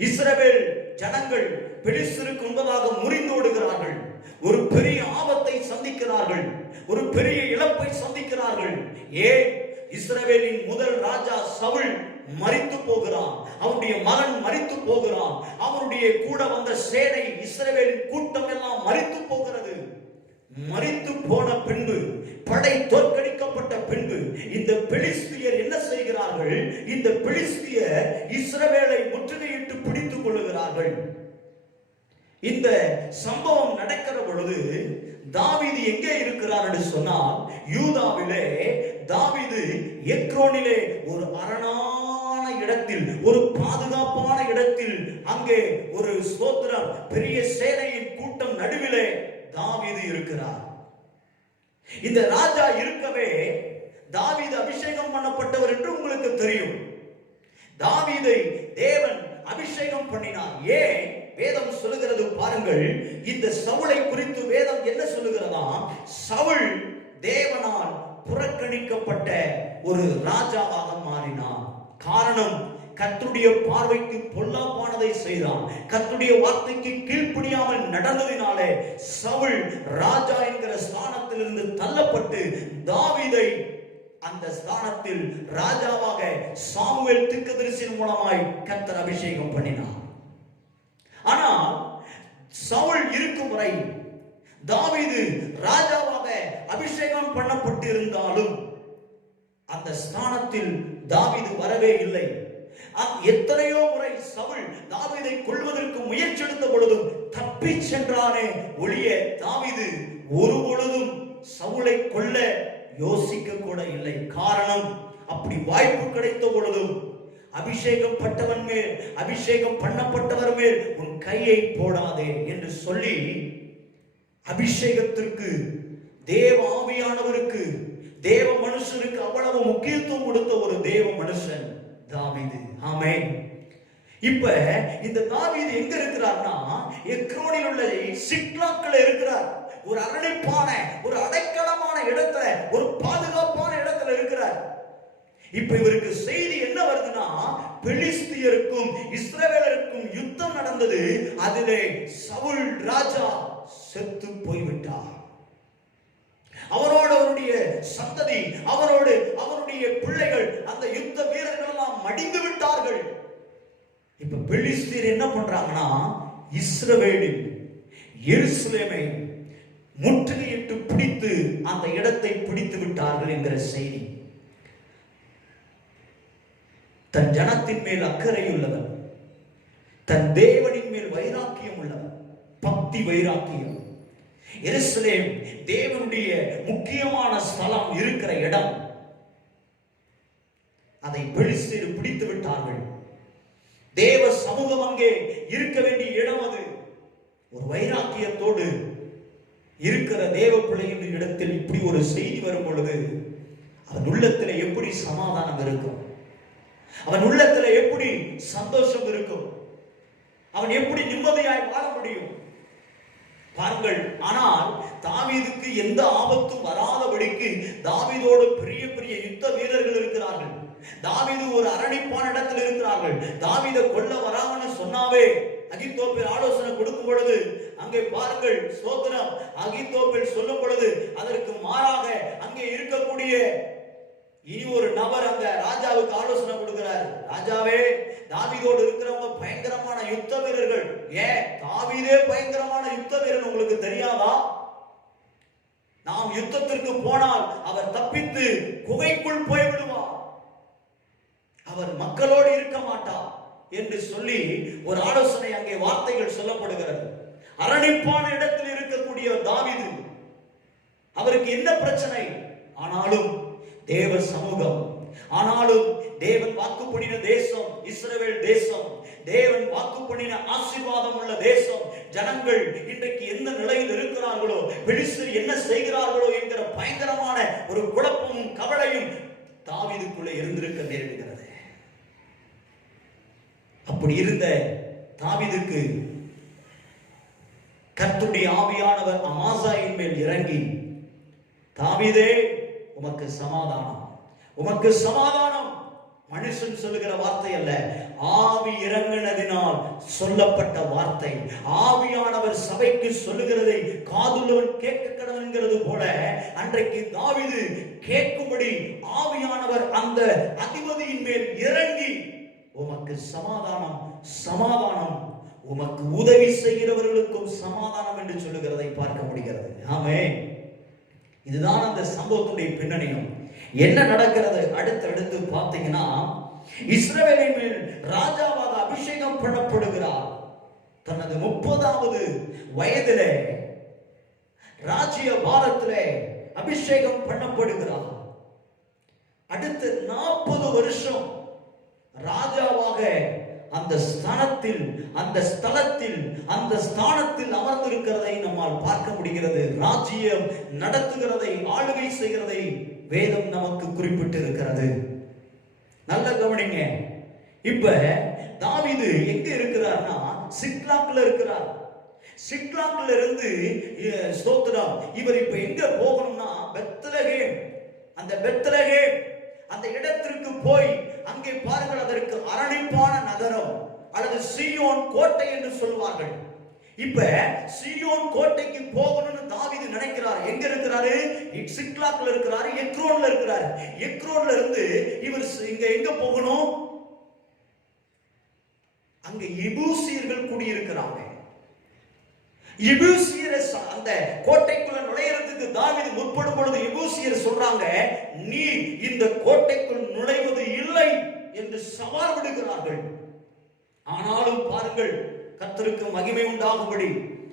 இஸ்ரவேல் ஜனங்கள் பெலிஸ்தருக்கு முன்பதாக முறிந்தோடுகிறார்கள். ஒரு பெரிய ஆபத்தை சந்திக்கிறார்கள், ஒரு பெரிய இழப்பை சந்திக்கிறார்கள். ஏன்? இஸ்ரவேலின் முதல் ராஜா சவுல் மரித்து போகிறான், அவனுடைய மகன் மரித்து போகிறான், அவனுடைய கூட வந்த சேனை இஸ்ரவேலின் கூட்டம் எல்லாம் மரித்து போகிறது. மரித்து போன பின்பு, படை தோற்கடிக்கப்பட்ட பின்பு இந்த பெலிஸ்தியர் என்ன செய்கிறார்கள்? இந்த பெலிஸ்தியர் இஸ்ரவேலை முற்றுகையிட்டு பிடித்துக் கொள்ளுகிறார்கள். இந்த சம்பவம் நடக்கிற பொழுது தாவீது எங்கே இருக்கிறார் என்று சொன்னால், யூதாவிலே தாவீது எக்ரோனிலே ஒரு அரணான இடத்தில், ஒரு பாதுகாப்பான இடத்தில், அங்கே ஒரு ஸ்தோத்திரம் பெரிய சேனையின் கூட்டம் நடுவிலே தாவீது இருக்கிறார். இந்த ராஜா இருக்கவே தாவீது அபிஷேகம் பண்ணப்பட்டவர் என்று உங்களுக்கு தெரியும். தாவீதை தேவன் அபிஷேகம் பண்ணினார். ஏன்? வேதம் சொல்லுகிறது பாருங்கள். இந்த சவுலை குறித்து வேதம் என்ன சொல்லுகிறதா? சவுல் தேவனால் புறக்கணிக்கப்பட்ட ஒரு ராஜாவாக மாறினார். காரணம், கர்த்தருடைய பார்வைக்கு பொல்லாப்பானதை செய்தான். கர்த்தருடைய வார்த்தைக்கு கீழ்ப்படியாமல் நடந்ததினாலே சவுல் ராஜா என்கிற ஸ்தானத்திலிருந்து தள்ளப்பட்டு தாவீதை அந்த ஸ்தானத்தில் ராஜாவாக சாமுவேல் தீர்க்கதரிசியின் மூலமாய் கர்த்தர் அபிஷேகம் பண்ணினார். ஆனால் சவுல் இருக்கும் வரை தாவீது ராஜாவாக அபிஷேகம் பண்ணப்பட்டு இருந்தாலும் அந்த ஸ்தானத்தில் தாவீது வரவே இல்லை. எத்தனையோ முறை சவுல் தாவீதை கொல்வதற்கு முயற்சி எடுத்த பொழுதும் தப்பி சென்றானே ஒழிய தாவீது ஒரு பொழுதும் சவுலை கொல்ல யோசிக்க கூட இல்லை. காரணம், அப்படி வாய்ப்பு கிடைத்த பொழுதும் அபிஷேகம் பட்டவன் மேல், அபிஷேகம் பண்ணப்பட்டவர் மேல் உன் கையை போடாதே என்று சொல்லி அபிஷேகத்திற்கு, தேவ ஆவியானவருக்கு, தேவ மனுஷனுக்கு அவ்வளவு முக்கியத்துவம் கொடுத்த ஒரு தேவ மனுஷன் தாவீது. ஆமென். இப்ப இந்த தாவீது எங்க இருக்கிறார்னா, எக்ரோனில் உள்ள சிக்லாக்ல இருக்கிறார். ஒரு அரணிப்பான, ஒரு அடைக்கலமான இடத்துல, ஒரு பாதுகாப்பான இடத்துல இருக்கிறார். இப்ப இவருக்கு செய்தி என்ன வருதுன்னா, பெலிஸ்தியருக்கும் இஸ்ரவேலருக்கும் யுத்தம் நடந்தது. அதிலே சவுல் ராஜா செத்து போய்விட்டார். அவரோடு அவருடைய சந்ததி, அவரோடு அவருடைய பிள்ளைகள், அந்த யுத்த வீரர்கள் எல்லாம் மடிந்து விட்டார்கள். இப்ப பெலிஸ்தியர் என்ன பண்றாங்கன்னா, இஸ்ரவேலில் எருசலேமை முற்றுகையிட்டு பிடித்து அந்த இடத்தை பிடித்து விட்டார்கள் என்கிற செய்தி. தன் ஜனத்தின் மேல் அக்கறை உள்ளவன், தன் தேவனின் மேல் வைராக்கியம் உள்ளவன், பக்தி வைராக்கியம். எருசலேம் தேவனுடைய முக்கியமான ஸ்தலம் இருக்கிற இடம். அதை பெலிஸ்தீர் பிடித்து விட்டார்கள். தேவ சமூகம் அங்கே இருக்க வேண்டிய இடம் அது. ஒரு வைராக்கியத்தோடு இருக்கிற தேவ பிள்ளையின் இடத்தில் இப்படி ஒரு செய்தி வரும் பொழுது அவன் உள்ளத்துல எப்படி சமாதானம் இருக்கும்? அவன் உள்ளத்துல எப்படி சந்தோஷம் இருக்கும்? அவன் எப்படி நிம்மதியாய் வாழ முடியும்? பாருங்கள். ஆனால் தாவீதுக்கு எந்த ஆபத்தும் வராதபடிக்கு தாவீதோடு பெரிய பெரிய யுத்த வீரர்கள் இருக்கிறார்கள். தாவீது ஒரு அரணிப்பான இடத்தில் இருக்கிறார்கள். தாவீதை கொல்ல வராங்கன்னு சொன்னாவே அகித்தோப்பேல் ஆலோசனை கொடுக்கும் பொழுது அங்கே பாருங்கள், ஸ்தோத்திரம், அகித்தோப்பேல் சொல்லும் பொழுது அதற்கு மாறாக அங்கே இருக்கக்கூடிய இனி ஒரு நபர் அந்த ராஜாவுக்கு ஆலோசனை கொடுக்கிறார். ராஜாவே, தாவீதோடு இருக்கிறவங்க பயங்கரமான யுத்த வீரர்கள். ஏன், தாவீதே பயங்கரமான யுத்த வீரர், உங்களுக்கு தெரியாதா? நாம் யுத்தத்திற்கு போனால் அவர் தப்பித்து குகைக்குள் போய்விடுவார், அவர் மக்களோடு இருக்க மாட்டார் என்று சொல்லி ஒரு ஆலோசனை அங்கே வார்த்தைகள் சொல்லப்படுகிறது. அரணிப்பான இடத்தில் இருக்கக்கூடிய தாவீது, அவருக்கு என்ன பிரச்சனை? ஆனாலும் தேவ சமூகம், ஆனாலும் தேவன் வாக்கு பண்ணின தேசம் இஸ்ரவேல் தேசம், தேவன் வாக்கு பண்ணின ஆசீர்வாதம் உள்ள தேசம். ஜனங்கள் இன்றைக்கு எந்த நிலையில் இருக்கிறார்களோ, பெலிஸ்தர் என்ன செய்கிறார்களோ என்கிற பயங்கரமான ஒரு குழப்பமும் கவலையும் தாவீதுக்குள்ளே இருந்திருக்க நேரிடுகிறது. அப்படி இருந்த தாவீதுக்கு கர்த்தருடைய ஆவியானவர் அமாசாயின் மேல் இறங்கி, தாவீதே, உமக்கு சமாதானம், உமக்கு சமாதானம். மனுஷன் சொல்லுகிற வார்த்தை அல்ல, ஆவி இறங்கினதினால் சொல்லப்பட்ட வார்த்தை. ஆவியானவர் சபைக்கு சொல்லுகிறதை காதுள்ளவன் கேட்க கடவுள்ங்கிறது போல அன்றைக்கு தாவீது கேட்கும்படி ஆவியானவர் அந்த அதிபதியின் மேல் இறங்கி, உமக்கு சமாதானம், சமாதானம், உமக்கு உதவி செய்கிறவர்களுக்கும் சமாதானம் என்று சொல்லுகிறதை பார்க்க முடிகிறது. ஆமென். இதுதான் அந்த சம்பவத்துடைய பின்னணியும். என்ன நடக்கிறது அடுத்தடுத்து பார்த்தீங்கன்னா, இஸ்ரவேலின் மேல் ராஜாவாக அபிஷேகம் பண்ணப்படுகிறார். தனது 30வது வயதிலே ராஜ்ய பாரத்திலே அபிஷேகம் பண்ணப்படுகிறார். அடுத்து 40 வருஷம் ராஜாவாக அந்த ஸ்தானத்தில், அந்த ஸ்தலத்தில், அந்த ஸ்தானத்தில் அமர்ந்திருக்கிறதை நம்மால் பார்க்க முடிகிறது. ராஜ்யம் நடத்துகிறதை, ஆளுகை செய்கிறதை வேதம் நமக்கு குறிப்பிட்டு இருக்கிறது. நல்ல கவனிங்க. இப்ப தாவீது எங்க இருக்கிறார்னா, சிக்லாக்ல இருக்கிறார். சிக்லாக்ல இருந்து ஸ்தோத்திரம், இவர் இப்ப எங்க போகணும்னா பெத்லகேம். அந்த பெத்லகேம் அந்த இடத்திற்கு போய் அங்கே பாருங்கள், அதற்கு அரணிப்பான நகரம் அல்லது சீயோன் கோட்டை என்று சொல்வார்கள். இப்ப சீயோன் கோட்டைக்கு போகணும்னு தாவீது நினைக்கிறார். எங்க இருக்கிறாரு? சிக்லாக்ல இருக்கிறாரு, எக்ரோன்ல இருக்கிறாரு. எக்ரோன்ல இருந்து இவர் இங்க எங்க போகணும்? அங்க எபூசியர்கள் குடியிருக்கிறாங்க. எபூசியர் அந்த கோட்டைக்குள்ள நுழையறதுக்கு தாவீது முற்படும் பொழுது எபூசியர் சொல்றாங்க, நீ இந்த கோட்டைக்குள் நுழைவது இல்லை என்று சவால் விடுகிறார்கள். ஆனாலும் பாருங்கள், கர்த்தருக்கு மகிமை உண்டாகும்படி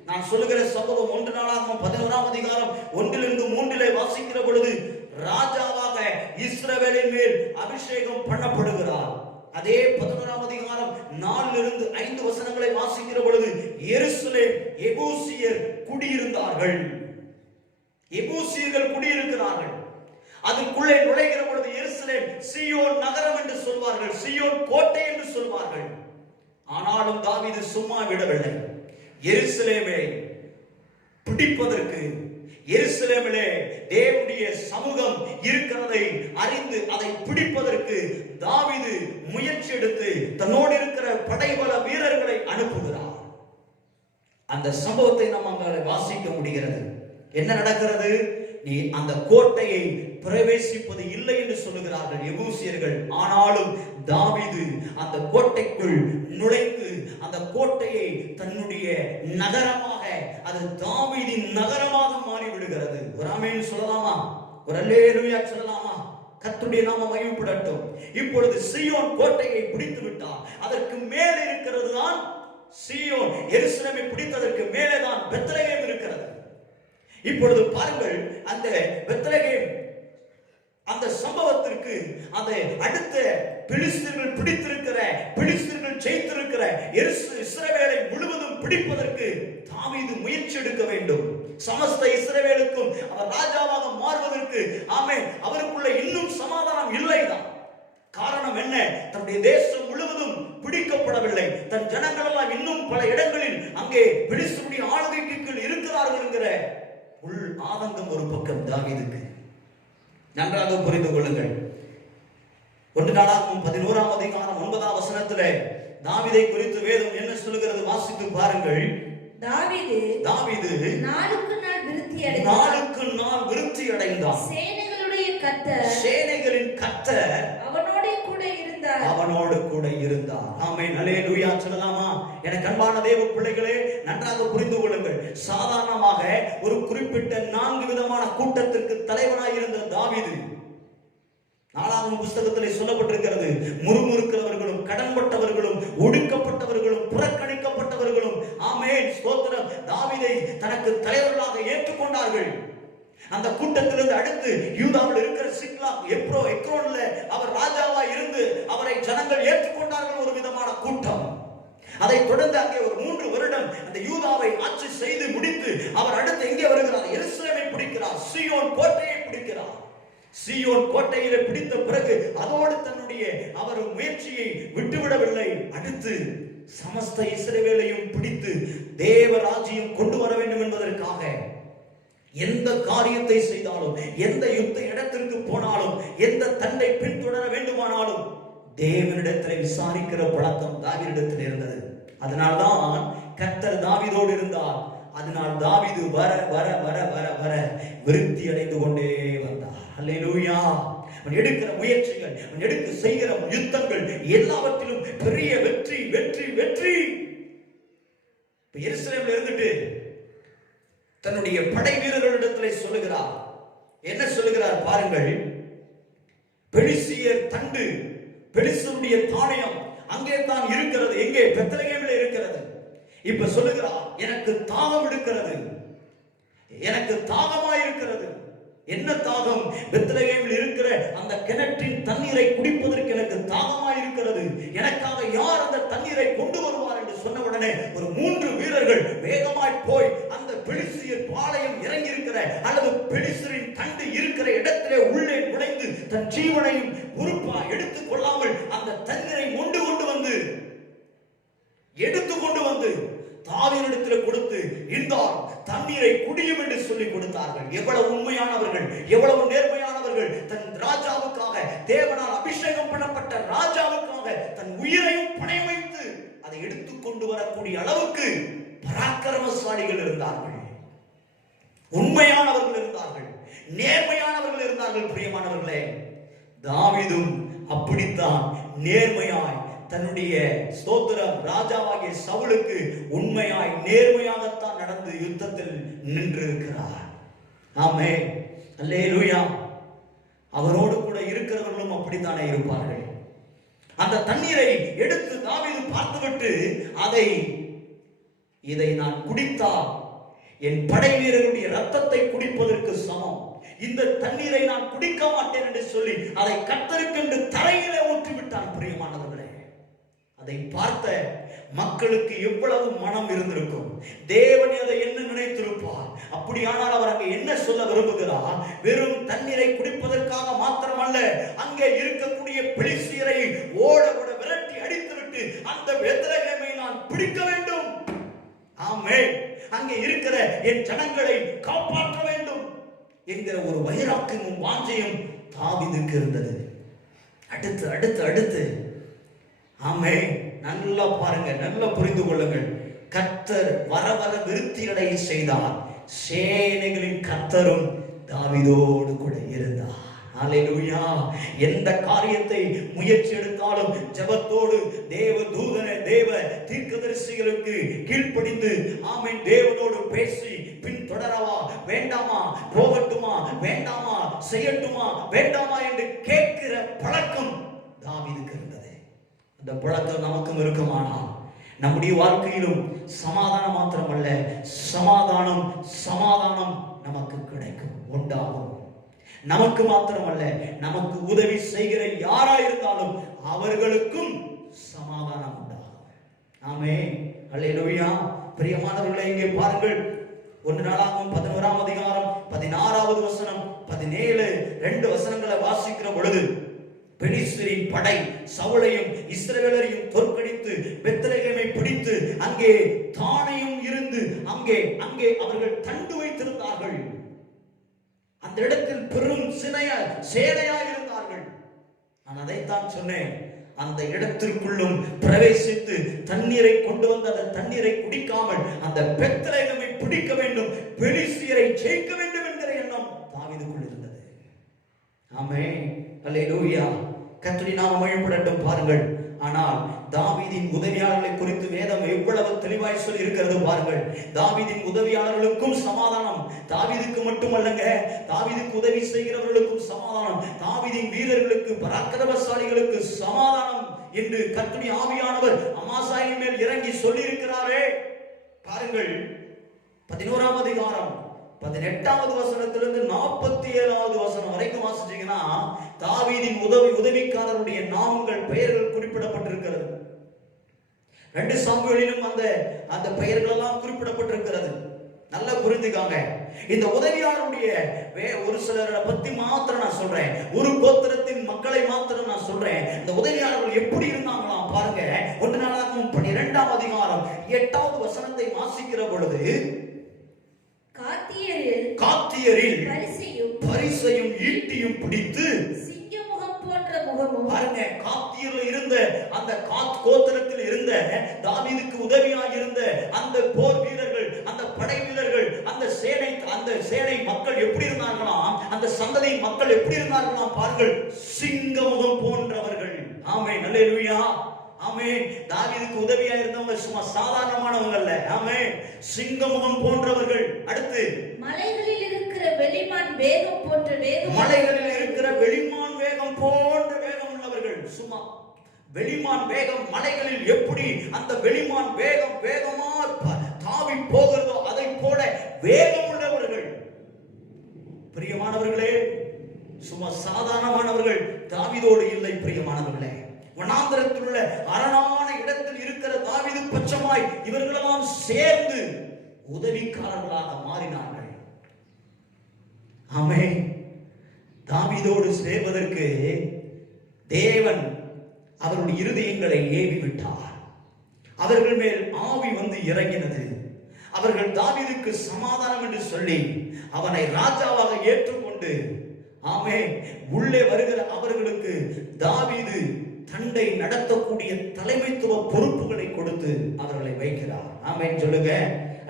நான் சொல்லுகிற சம்பவம் 1 நாளாகமம் 11ஆம் அதிகாரம் 1-3 வாசிக்கிற பொழுது ராஜாவாக இஸ்ரவேலின் மேல் அபிஷேகம் பண்ணப்படுகிறார். அதே 11ஆம் அதிகாரம் 4-5 வசனங்களை வாசிக்கிற பொழுது எருசலேம் எபூசியர் குடியிருந்தார்கள். எபூசியர்கள் குடியிருக்கிறார்கள். அதுக்குள்ளே நுழைகிற பொழுது எருசலேம் சீயோன் நகரம் என்று சொல்வார்கள், சீயோன் கோட்டை என்று சொல்வார்கள். ஆனாலும் தாவீது சும்மா விடவில்லை. எருசலேமை பிடிப்பதற்கு, எருசலேமிலே தேவனுடைய சமூகம் இருக்கிறதை அறிந்து அதை பிடிப்பதற்கு தாவீது முயற்சி எடுத்து தன்னோடு இருக்கிற படைபல வீரர்களை அனுப்புகிறார். அந்த சம்பவத்தை நாம் அங்கே வாசிக்க முடிகிறது. என்ன நடக்கிறது? நீ அந்த கோட்டையை பிரவேசிப்பது இல்லை என்று சொல்லுகிறார்கள் எபூசியர்கள். ஆனாலும் தாவீது அந்த கோட்டைக்குள் நுழைந்து அந்த கோட்டையை தன்னுடைய நகரமாக, அது தாவீதின் நகரமாக மாறிவிடுகிறது. ஒரு ஆமென் சொல்லலாமா? ஒரு அல்லேலூயா சொல்லலாமா? கர்த்தருடைய நாமம் மகிமைப்படட்டும். இப்பொழுது சீயோன் கோட்டையை பிடித்து விட்டார். அதற்கு மேலே இருக்கிறது தான் சீயோன். எருசலேமை பிடித்ததற்கு மேலே தான் பெத்லகேம் இருக்கிறது. இப்பொழுது பாருங்கள், அந்த பெத்லகேம் அந்த சம்பவத்திற்கு அந்த அடுத்த பெலிஸ்தர்கள் பிடித்திருக்கிற, பெலிஸ்தர்கள் ஜெயித்திருக்கிற இஸ்ரவேலை முழுவதும் பிடிப்பதற்கு தாவீது முயற்சி எடுக்க வேண்டும். சமஸ்த இஸ்ரவேலுக்கும் அவர் ராஜாவாக மாறுவதற்கு ஆமென் அவருக்குள்ள இன்னும் சமாதானம் இல்லைதான். காரணம் என்ன? தன்னுடைய தேசம் முழுவதும் பிடிக்கப்படவில்லை. தன் ஜனங்கள் எல்லாம் இன்னும் பல இடங்களில் அங்கே பெலிஸ்தருடைய ஆளுகைக்கு கீழ் இருக்கிறார்கள் என்கிற உள் ஆனந்தம் ஒரு பக்கம் தாவீதுக்கு. நன்றாக புரிந்து கொள்ளுங்கள். 1 நாளாகமம் 11ஆம் அதிகாரம் 9ஆம் வசனத்திலே தாவீதை குறித்து வேதம் என்ன சொல்லுகிறது? வாசித்து பாருங்கள். தாவீது நாளுக்கு நாள் விருத்தி அடைந்தான். சேனைகளின் கர்த்தர் அவனோடு கூட இருந்தார். ஆமென் அல்லேலூயா சொல்லலாமா? எனக்கு அன்பான தேவ பிள்ளைகளே, நன்றாக புரிந்து கொள்ளுங்கள். சாதாரணமாக ஒரு குறிப்பிட்ட 4 விதமான கூட்டத்திற்கு தலைவனாய் இருந்த தாவீது, 4ஆம் புத்தகத்திலே சொல்லப்பட்டிருக்கிறது, முறுமுறுக்கிறவர்களும், கடன்பட்டவர்களும், ஒடுக்கப்பட்டவர்களும், புறக்கணிக்கப்பட்டவர்களும் ஆமென் ஸ்தோத்திரம் தாவீதை தனக்கு தலைவர்களாக ஏற்றுக்கொண்டார்கள். அந்த கூட்டத்திலிருந்து அடுத்து யூதாவில் இருக்கிற சிக்லாக் எக்ரோன்ல அவர் ராஜாவா இருந்து அவரை ஜனங்கள் ஏற்றுக்கொண்டார்கள். ஒரு விதமான கூட்டம். அதை தொடர்ந்து அங்கே ஒரு 3 வருடம் அந்த யூதாவை ஆட்சி செய்து முடித்து அவர் அடுத்து எங்கே வருகிறார்? எருசலேமை பிடிக்கிறார், சீயோன் கோட்டையை பிடிக்கிறார். சீயோன் கோட்டையிலே பிடித்த பிறகு அதோடு தன்னுடைய அவர் முயற்சியை விட்டுவிடவில்லை. அடுத்து சமஸ்த இஸ்ரவேலையும் பிடித்து தேவ ராஜ்யம் கொண்டு வர வேண்டும் என்பதற்காக எந்த காரியத்தை செய்தாலும், எந்த யுத்த இடத்திற்கு போனாலும், எந்த தண்டை பின்தொடர வேண்டுமானாலும் தேவனிடத்தில் விசாரிக்கிற பழக்கம் தாவீதிடத்தில் இருந்தது. அதனால்தான் கர்த்தர் தாவீதோடு இருந்தார். அதனால் தாவீது வர வர வர வர வர விருத்தி அடைந்து கொண்டே வந்தார். அல்லேலூயா. அவன் எடுக்கிற முயற்சிகள், அவன் எடுக்க செய்கிற யுத்தங்கள் எல்லாவற்றிலும் பெரிய வெற்றி வெற்றி வெற்றி. எருசலேமில் இருந்துட்டு தன்னுடைய படை வீரர்களிடத்திலே சொல்லுகிறார். என்ன சொல்லுகிறார் பாருங்கள். பெலிஸ்தியர் தண்டு, பெலிஸ்தருடைய தானியம் அங்கே தான் இருக்கிறது. எங்கே? பெத்லகேமிலே இருக்கிறது. இப்ப சொல்லுகிறார், எனக்கு தாகம் எடுக்கிறது, எனக்கு தாகமாய் இருக்கிறது. என்ன தாகம்? பெத்லகேமில் இருக்கிற அந்த கிணற்றின் தண்ணீரை குடிப்பதற்கு எனக்கு தாகமாய் இருக்கிறது. எனக்காக யார் அந்த தண்ணீரை கொண்டு வருவார் என்று சொன்ன உடனே ஒரு 3 வீரர்கள் வேகமாய் போய் அந்த பெலிஸ்தியர் பாளையம் இறங்கி இருக்கிற அல்லது பெலிஸ்தரின் தண்டு இருக்கிற இடத்திலே உள்ளே நுழைந்து தன் ஜீவனையும் உறுப்பா எடுத்துக் கொள்ளாமல் அந்த தண்ணீரை எடுத்துக்கொண்டு வந்து தாவீதிடத்தில் கொடுத்து இந்த தண்ணீரை குடியும் என்று சொல்லி கொடுத்தார்கள். எவ்வளவு உண்மையானவர்கள், எவ்வளவு நேர்மையானவர்கள். தன் ராஜாவுக்காக, தேவனால் அபிஷேகம் பண்ணப்பட்ட ராஜாவுக்காக தன் உயிரையும் பணை வைத்து அதை எடுத்துக்கொண்டு வரக்கூடிய அளவுக்கு பராக்கிரமசாலிகள் இருந்தார்கள், உண்மையானவர்கள் இருந்தார்கள், நேர்மையானவர்கள் இருந்தார்கள். பிரியமானவர்களே, தாவீதும் அப்படித்தான் நேர்மையாய் தன்னுடைய ஸ்தோத்திரம் ராஜாவாகிய சவுலுக்கு உண்மையாய் நேர்மையாகத்தான் நடந்து யுத்தத்தில் நின்றிருக்கிறார். ஆமென், அல்லேலூயா. அவரோடு கூட இருக்கிறவர்களும் அப்படித்தானே இருப்பார்கள். அந்த தண்ணீரை எடுத்து தாவீது பார்த்துவிட்டு இதை நான் குடித்தால் என் படை வீரர்களுடைய ரத்தத்தை குடிப்பதற்கு சமம், இந்த தண்ணீரை நான் குடிக்க மாட்டேன் என்று சொல்லி அதை கர்த்தருக்கென்று தரையிலே ஊற்றிவிட்டான். பிரியமானவர்களே, அதை பார்த்த மக்களுக்கு எவ்வளவு மனம் இருந்திருக்கும், தேவன் அதை என்ன நினைத்திருப்பார். அப்படியானால் அவர் அங்கே என்ன சொல்ல விரும்புகிறார்? வெறும் தண்ணீரை குடிப்பதற்காக மாத்திரமல்ல, அங்கே இருக்கக்கூடிய பெலிஸ்தியரை ஓட ஓட விரட்டி அடித்துவிட்டு அந்த பெத்லகேமை நான் பிடிக்க வேண்டும். ஆமென், அங்கே இருக்கிற என் ஜனங்களை காப்பாற்ற வேண்டும் என்கிற ஒரு வைராக்கியமும் வாஞ்சையும் தாவீதுக்கு இருந்தது. அடுத்து அடுத்து அடுத்து ஆமென், நல்லா பாருங்க, நல்லா புரிந்து கொள்ளுங்கள். கர்த்தர் வர வர விருத்தி அடைய செய்தார். சேனைகளின் கர்த்தரும் தாவீதோடு கூட இருந்தார். அல்லேலூயா. எந்த காரியத்தை முயற்சி எடுத்தாலும் ஜெபத்தோடு தேவ தூதனை தேவ தீர்க்கதரிசிகளுக்கு கீழ்ப்படிந்து ஆமென் தேவனோடு பேசி பின் தொடரவா வேண்டாமா, போகட்டுமா வேண்டாமா, செய்யட்டுமா வேண்டாமா என்று கேட்கிற பழக்கம் தாவீதுக்கு இருந்தது. அந்த பழக்கம் நமக்கும் இருக்குமானால் நம்முடைய வாழ்க்கையிலும் சமாதானம் மாத்திரமல்ல, சமாதானம் சமாதானம் நமக்கு கிடைக்கும், உண்டாகும். நமக்கு மாத்திரமல்ல, நமக்கு உதவி செய்கிற யாரா இருந்தாலும் அவர்களுக்கும் சமாதானம் உண்டாகும். ஆமென், அல்லேலூயா. பிரியமானவர்களே, இங்கே பாருங்கள், 1 நாளாகமம் 11ஆம் அதிகாரம் 16வது வசனம் 17 2 வசனங்களை வாசிக்கிற பொழுது, பெலிஸ்தரின் படை சவுலையும் இஸ்ரவேலரையும் தோற்கடித்து பெத்லகேமை பிடித்து அங்கே தானையும் இருந்து அங்கே அவர்கள் தண்டு வைத்திருந்தார்கள். அந்த இடத்தில் பெரும் சேனையா இருந்தார்கள். நான் அதைத்தான் சொன்னேன், அந்த இடத்திற்குள்ளும் பிரவேசித்து தண்ணீரை கொண்டு வந்து அந்த தண்ணீரை குடிக்காமல் அந்த பெத்லகேமை பிடிக்க வேண்டும், பெலிஸ்தியரை ஜெயிக்க வேண்டும் என்கிற எண்ணம் தாவீதுக்குள் இருந்தது. ஆமென், அல்லேலூயா. கர்த்தருடைய நாமம் மகிமைப்படட்டும். பாருங்கள், ஆனால் தாவீதின் உதவியாளர்களை குறித்து வேதம் எவ்வளவு தெளிவாய் சொல்லி இருக்கிறது பாருங்கள். தாவீதின் உதவியாளர்களுக்கும் சமாதானம், தாவீதுக்கு மட்டுமல்லங்க, தாவீதுக்கு உதவி செய்கிறவர்களுக்கும் சமாதானம், தாவீதின் வீரர்களுக்கு பராக்கிரமசாலிகளுக்கு சமாதானம் என்று கர்த்தருடைய ஆவியானவர் அமாசாயின் மேல் இறங்கி சொல்லி இருக்கிறாரே. பாருங்கள், 11ஆம் அதிகாரம் 18வது வசனத்திலிருந்து 47வது வசனம் வரைக்கும் வாசிச்சீங்கன்னா தாவீதின் உதவிக்காரருடைய நாமங்கள், பெயர்கள் குறிப்பிடப்பட்டிருக்கிறது. 2 சாமுவேலிலும் அந்த பெயர்கள் எல்லாம் குறிப்பிடப்பட்டிருக்கிறது. நல்லா புரிந்துக்காங்க. இந்த உதவியாளருடைய ஒரு சிலரை பத்தி மாத்திரம் நான் சொல்றேன், ஒரு கோத்திரத்தின் மக்களை மாத்திரம் நான் சொல்றேன். இந்த உதவியாளர்கள் எப்படி இருந்தாங்களாம் பாருங்க. 1 நாளாகமம் 12ஆம் அதிகாரம் 8வது வசனத்தை வாசிக்கிற பொழுது, காத்தியரில் பரிசையும் ஈட்டியும் பிடித்து சிங்கமுகம் போன்ற முகமும், பாருங்க, காத்தியர்ல இருந்த அந்த கோத்திரத்தில் இருந்த தாவீதுக்கு உதவியாக இருந்த அந்த போர் வீரர்கள், அந்த படை வீரர்கள், அந்த சேனை மக்கள் எப்படி இருந்தார்களாம், அந்த சந்ததி மக்கள் எப்படி இருந்தார்களாம் பாருங்கள், சிங்கமுகம் போன்றவர்கள். ஆமென், அல்லேலூயா. ஆமென். தாவீதுக்கு உதவியா இருந்தவங்க சும்மா சாதாரணமானவங்க அல்ல. ஆமென், சிங்கமுகம் போன்றவர்கள். அடுத்து, மலைகளில் இருக்கிற வெளிமான் வேகம் போன்ற வேகம், மலைகளில் இருக்கிற வெளிமான் வேகம் போன்ற வேகம் உள்ளவர்கள். சும்மா வெளிமான் வேகம், மலைகளில் எப்படி அந்த வெளிமான் வேகமா தாவி போகிறதோ அதை போல வேகம் உள்ளவர்கள். பிரியமானவர்களே, சும்மா சாதாரணமானவர்கள் தாவீதோடு இல்லை. பிரியமானவர்களே, வனாந்தரத்தில் உள்ள அரணான இடத்தில் இருக்கிற தாவீது பட்சமாய் இவர்களெல்லாம் சேர்ந்து உதவிக்காரர்களாக மாறினார்கள். ஆமென். தாவீதோடு சேர்வதற்கு தேவன் அவருடைய இருதயங்களை ஏவி விட்டார். அவர்கள் மேல் ஆவி வந்து இறங்கினது. அவர்கள் தாவீதுக்கு சமாதானம் என்று சொல்லி அவனை ராஜாவாக ஏற்றுக்கொண்டு, ஆமென், உள்ளே வருகிற அவர்களுக்கு தாவீது தண்டை நடத்தக்கூடிய தலைமைத்துவ பொறுப்புகளை கொடுத்து அவர்களை வைக்கிறார். ஆமென் சொல்லுங்க,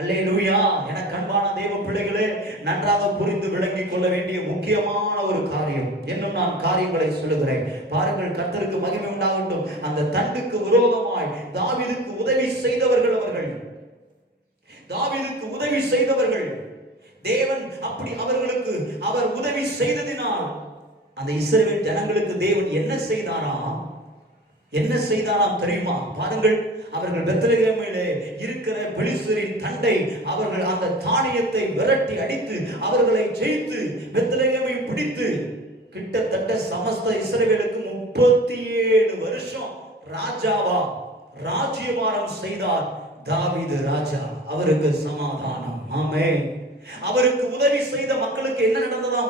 அல்லேலூயா. எனக்கு அன்பான தேவ பிள்ளைகளே, நன்றாக புரிந்து விளங்கிக் கொள்ள வேண்டிய முக்கியமான ஒரு காரியம். இன்னும் நான் காரியங்களை சொல்லுகிறேன் பாருங்கள். கர்த்தருக்கு மகிமை உண்டாகட்டும். அந்த தண்டுக்கு விரோதமாய் தாவீதுக்கு உதவி செய்தவர்கள் அவர்கள். தாவீதுக்கு உதவி செய்தவர்கள். தேவன் அப்படி அவர்களுக்கு அவர் உதவி செய்ததினால் அந்த இஸ்ரவேல் ஜனங்களுக்கு தேவன் என்ன செய்தாராம் தெரியுமா? பாருங்கள், அவர்கள் பெத்லகேமிலே இருக்கிற பெலிஸ்தரின் தண்டை அவர்கள் அந்த தானியத்தை விரட்டி அடித்து அவர்களை ஜெயித்து பெத்லகேமை பிடித்து கிட்டத்தட்ட சமஸ்த இஸ்ரவேலுக்கு 37 வருஷம் ராஜ்யபாரம் செய்தார் தாவீது ராஜா. அவருக்கு சமாதானம். ஆமென். அவருக்கு உதவி செய்த மக்களுக்கு என்ன நடந்ததா?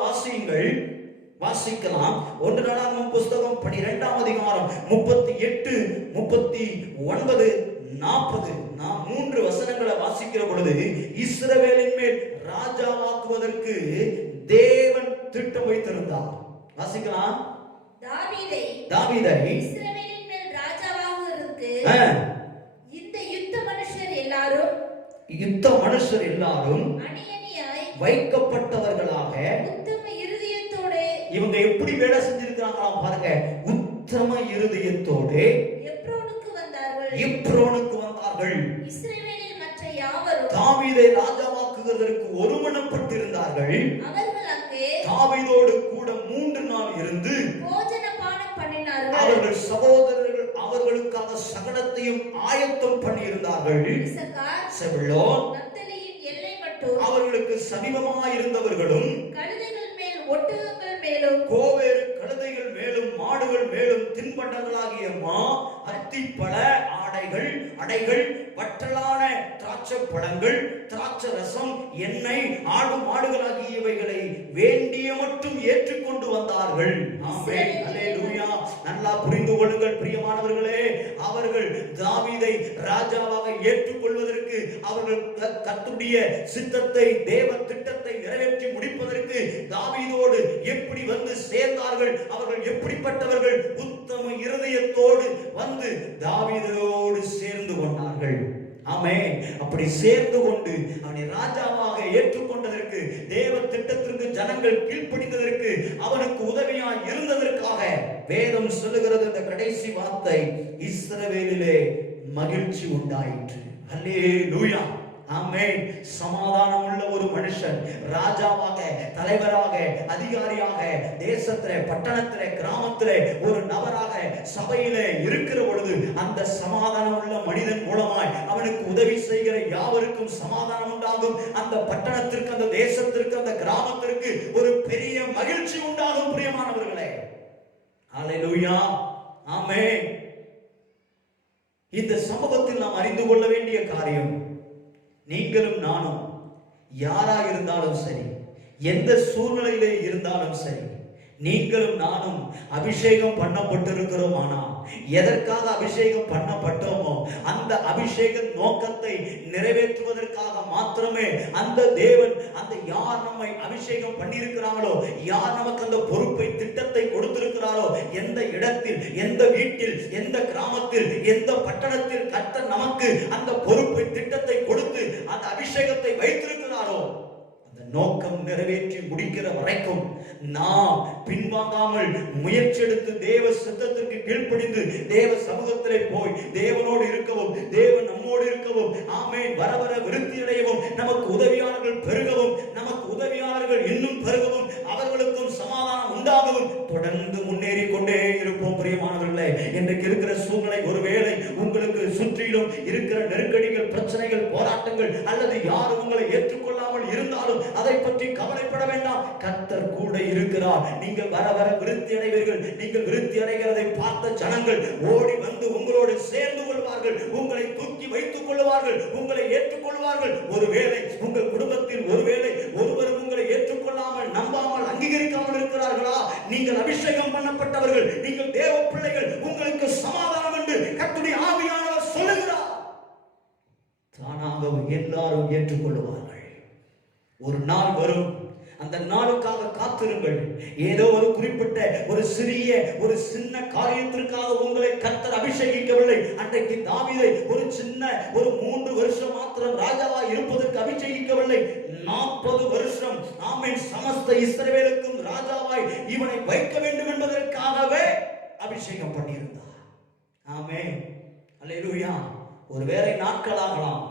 வாசிக்கலாம். 1 நாளாகமம் புஸ்தகம் 12ஆம் அதிகாரம் 38, 39, 40 நாம் 3 வசனங்களை வாசிக்கிற பொழுது இஸ்ரவேலின் மேல் ராஜாவாக்குவதற்கு தேவன் திட்டம் வைத்திருந்தார். வாசிக்கலாம். தாவீதை இஸ்ரவேலின் மேல் ராஜாவாக்குவதற்கு இந்த யுத்த மனுஷர் எல்லாரும் அணியணியாய் வைக்கப்பட்டவர்களாக உத்தம இருதயத்தோடு. இவங்க எப்படி வேலை செஞ்சிருக்காங்களாம் பாருங்க. உத்தம இருதயத்தோடு எப்ரோனுக்கு வந்தார்கள். இஸ்ரவேலில் மற்ற யாவரும் தாவீதை ராஜாவாக்குவதற்கு ஒருமனப்பட்டிருந்தார்கள். அவர்கள் அங்கே தாவீதோடு கூட 3 நாள் இருந்து போஜனபானம் பண்ணினார்கள். அவர்கள் சகோதரர்கள் அவர்களுக்காக சகலத்தையும் ஆயத்தம் பண்ணியிருந்தார்கள். செபுலோன் நப்தலியின் எல்லை மட்டும் அவர்களுக்கு சமீபமாய் இருந்தவர்களும் கழுதைகள் மேல் ஒட்டகங்கள் மேலும் கோவேறு கழுதைகள் மேலும் மாடுகள் மேலும் தின்பண்டங்களாகிய மா அத்திப்பழ அடைகள் வற்றலான திராட்சை பழங்கள் திராட்சை ரசம் எண்ணெய் ஆடு மாடுகளாகியவைகளை வேண்டிய மட்டும் ஏற்றுக்கொண்டு வந்தார்கள். ஆமென். அல்லேலூயா. நல்லா புரிந்து கொள்ளுங்கள் பிரியமானவர்களே. அவர்கள் தாவீதை ராஜாவாக ஏற்றுக்கொள்வதற்கு அவர்கள் கர்த்தருடைய சித்தத்தை தேவ திட்டத்தை நிறைவேற்றி முடிப்பதற்கு தாவீதோடு எப்படி வந்து சேர்ந்தார்கள்? அவர்கள் எப்படிப்பட்டவர்கள்? உத்தம இருதயத்தோடு வந்து தாவீதோடு சேர்ந்து கொண்டார்கள். ஆமென். அப்படி சேர்ந்து கொண்டு அவனை ராஜாவாக ஏற்றுக்கொண்டதற்கு தேவ திட்டத்திற்கு ஜனங்கள் கீழ்ப்படிந்ததற்கு அவனுக்கு உதவியாய் இருந்ததற்காக வேதம் சொல்லுகிறது இந்த கடைசி வார்த்தை, இஸ்ரவேலிலே மகிழ்ச்சி உண்டாயிற்று. அல்லேலூயா. ஆமென். சமாதானம் உள்ள ஒரு மனுஷன் ராஜாவாக தலைவராக அதிகாரியாக தேசத்திலே பட்டணத்திலே கிராமத்திலே ஒரு நபராக சபையிலே இருக்கிற பொழுது அந்த சமாதானம் உள்ள மனிதன் மூலமாய் அவனுக்கு உதவி செய்கிற யாவருக்கும் சமாதானம் உண்டாகும். அந்த பட்டணத்திற்கு அந்த தேசத்திற்கு அந்த கிராமத்திற்கு ஒரு பெரிய மகிழ்ச்சி உண்டாகும். பிரியமானவர்களே, அல்லேலூயா. ஆமென். இந்த சம்பவத்தில் நாம் அறிந்து கொள்ள வேண்டிய காரியம், நீங்களும் நானும் யாரா இருந்தாலும் சரி, எந்த சூழ்நிலையிலே இருந்தாலும் சரி, நீங்களும் நானும் அபிஷேகம் பண்ணப்பட்டிருக்கிறோம். ஆனால் எதற்காக அபிஷேகம் பண்ணப்பட்டோமோ அந்த அபிஷேக நோக்கத்தை நிறைவேற்றுவதற்காக மாத்திரமே அந்த தேவன், அந்த யார் நம்மை அபிஷேகம் பண்ணியிருக்கிறாங்களோ, யார் நமக்கு அந்த பொறுப்பை திட்டத்தை கொடுத்திருக்கிறாரோ, எந்த இடத்தில் எந்த வீட்டில் எந்த கிராமத்தில் எந்த பட்டணத்தில் கர்த்தர் நமக்கு அந்த பொறுப்பை திட்டத்தை கொடுத்து அந்த அபிஷேகத்தை வைத்திருக்கிறாரோ, நோக்கம் நிறைவேற்றி முடிக்கிற வரைக்கும் நாம் பின்வாங்காமல் முயற்சி எடுத்து தேவ சித்தத்திற்கு கீழ்ப்படிந்து தேவ சமூகத்திலே போய் தேவனோடு இருக்கவும் தேவன் நம்மோடு இருக்கவும், ஆமென், வர வர விருத்தி அடையவும், நமக்கு உதவியாளர்கள் பெருகவும், நமக்கு உதவியாளர்கள் இன்னும் பெருகவும், அவர்களுக்கும் சமாதானம் உண்டாகவும் தொடர்ந்து முன்னேறி கொண்டே இருப்போம். பிரியமானவர்களே, இன்றைக்கு இருக்கிற சூழ்நிலை ஒருவேளை உங்களுக்கு சுற்றிலும் இருக்கிற நெருக்கடிகள், பிரச்சனைகள், போராட்டங்கள் அல்லது யாரும் உங்களை ஏற்றுக்கொள்ளாமல் இருந்தாலும் அதை பற்றி கவலைப்பட வேண்டாம். கர்த்தர் கூட இருக்கிறார். நீங்கள் வர வர விருத்தி அடைவீர்கள். நீங்கள் விருத்தி அடைகிறதை பார்த்த ஜனங்கள் ஓடி வந்து உங்களோடு சேர்ந்து கொள்வார்கள், உங்களை தூக்கி வைத்துக் கொள்வார்கள், உங்களை ஏற்றுக்கொள்வார்கள். ஒருவேளை உங்கள் குடும்பத்தில் ஒருவேளை ஒருவர் உங்களை ஏற்றுக்கொள்ளாமல் நம்பாமல் அங்கீகரிக்காமல் இருக்கிறார்களா? நீங்கள் அபிஷேகம் பண்ணப்பட்டவர்கள், நீங்கள் தேவ பிள்ளைகள், உங்களுக்கு சமாதானம் என்று கர்த்தருடைய ஆவியானவர் சொல்லுகிறார். தானாக எல்லாரும் ஏற்றுக்கொள்வார்கள். ஒரு நாள் வரும், அந்த நாளுக்காக காத்திருங்கள். ஏதோ ஒரு குறிப்பிட்ட ஒரு சின்ன காரியத்திற்காக உங்களை கர்த்தர் அபிஷேகிக்கவில்லை. அன்றைக்கு தாவீதை ஒரு 3 வருஷம் மாத்திரம் ராஜாவா ராஜாவாய் இருப்பதற்கு அபிஷேகிக்கவில்லை. 40 வருஷம் ஆமென் சமஸ்த இஸ்ரவேலுக்கும் ராஜாவாய் இவனை வைக்க வேண்டும் என்பதற்காகவே அபிஷேகம் பண்ணியிருந்தார். ஆமென் அல்லேலூயா. ஒருவேளை நாட்களாகலாம்,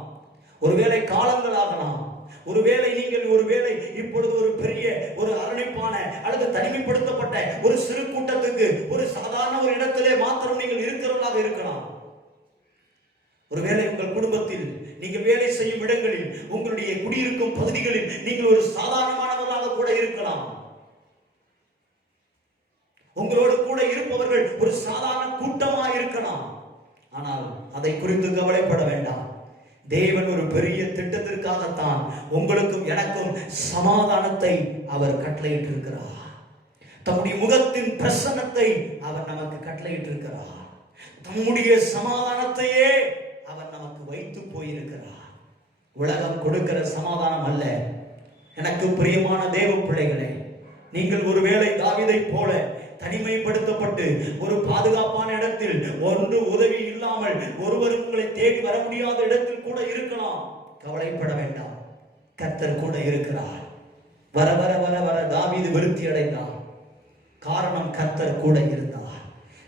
ஒருவேளை காலங்களாகலாம், ஒருவேளை நீங்கள் ஒருவேளை இப்பொழுது ஒரு பெரிய ஒரு அரணிப்பான அல்லது தனிமைப்படுத்தப்பட்ட ஒரு சிறு கூட்டத்துக்கு ஒரு சாதாரண ஒரு இடத்திலே மாத்திரம் நீங்கள் இருக்கிறவர்களாக இருக்கலாம். ஒருவேளை உங்கள் குடும்பத்தில் நீங்கள் வேலை செய்யும் இடங்களில் உங்களுடைய குடியிருக்கும் பகுதிகளில் நீங்கள் ஒரு சாதாரணமானவர்களாக கூட இருக்கலாம். உங்களோடு கூட இருப்பவர்கள் ஒரு சாதாரண கூட்டமாக இருக்கலாம். ஆனால் அதை குறித்து கவலைப்பட வேண்டாம். தேவன் ஒரு பெரிய திட்டத்திற்காகத்தான் உங்களுக்கும் எனக்கும் சமாதானத்தை அவர் கட்டளையிட்டிருக்கிறார். தம்முடைய முகத்தின் பிரசன்னத்தை அவர் நமக்கு கட்டளையிட்டிருக்கிறார். தம்முடைய சமாதானத்தையே அவர் நமக்கு வைத்து போயிருக்கிறார். உலகம் கொடுக்கிற சமாதானம் அல்ல. எனக்கு பிரியமான தேவ பிள்ளைகளே, நீங்கள் ஒருவேளை தாவீதை போல தனிமைப்படுத்தப்பட்டு ஒரு பாதுகாப்பான இடத்தில் ஒன்று உதவி இல்லாமல் ஒருவரும் உங்களை தேடி வர முடியாத இடத்தில் கூட இருக்கலாம். கவலைப்பட வேண்டாம், கர்த்தர் கூட இருக்கிறார். வர வர வர வர தாவீது விருத்தி அடைந்தார். காரணம் கர்த்தர் கூட இருந்தார்.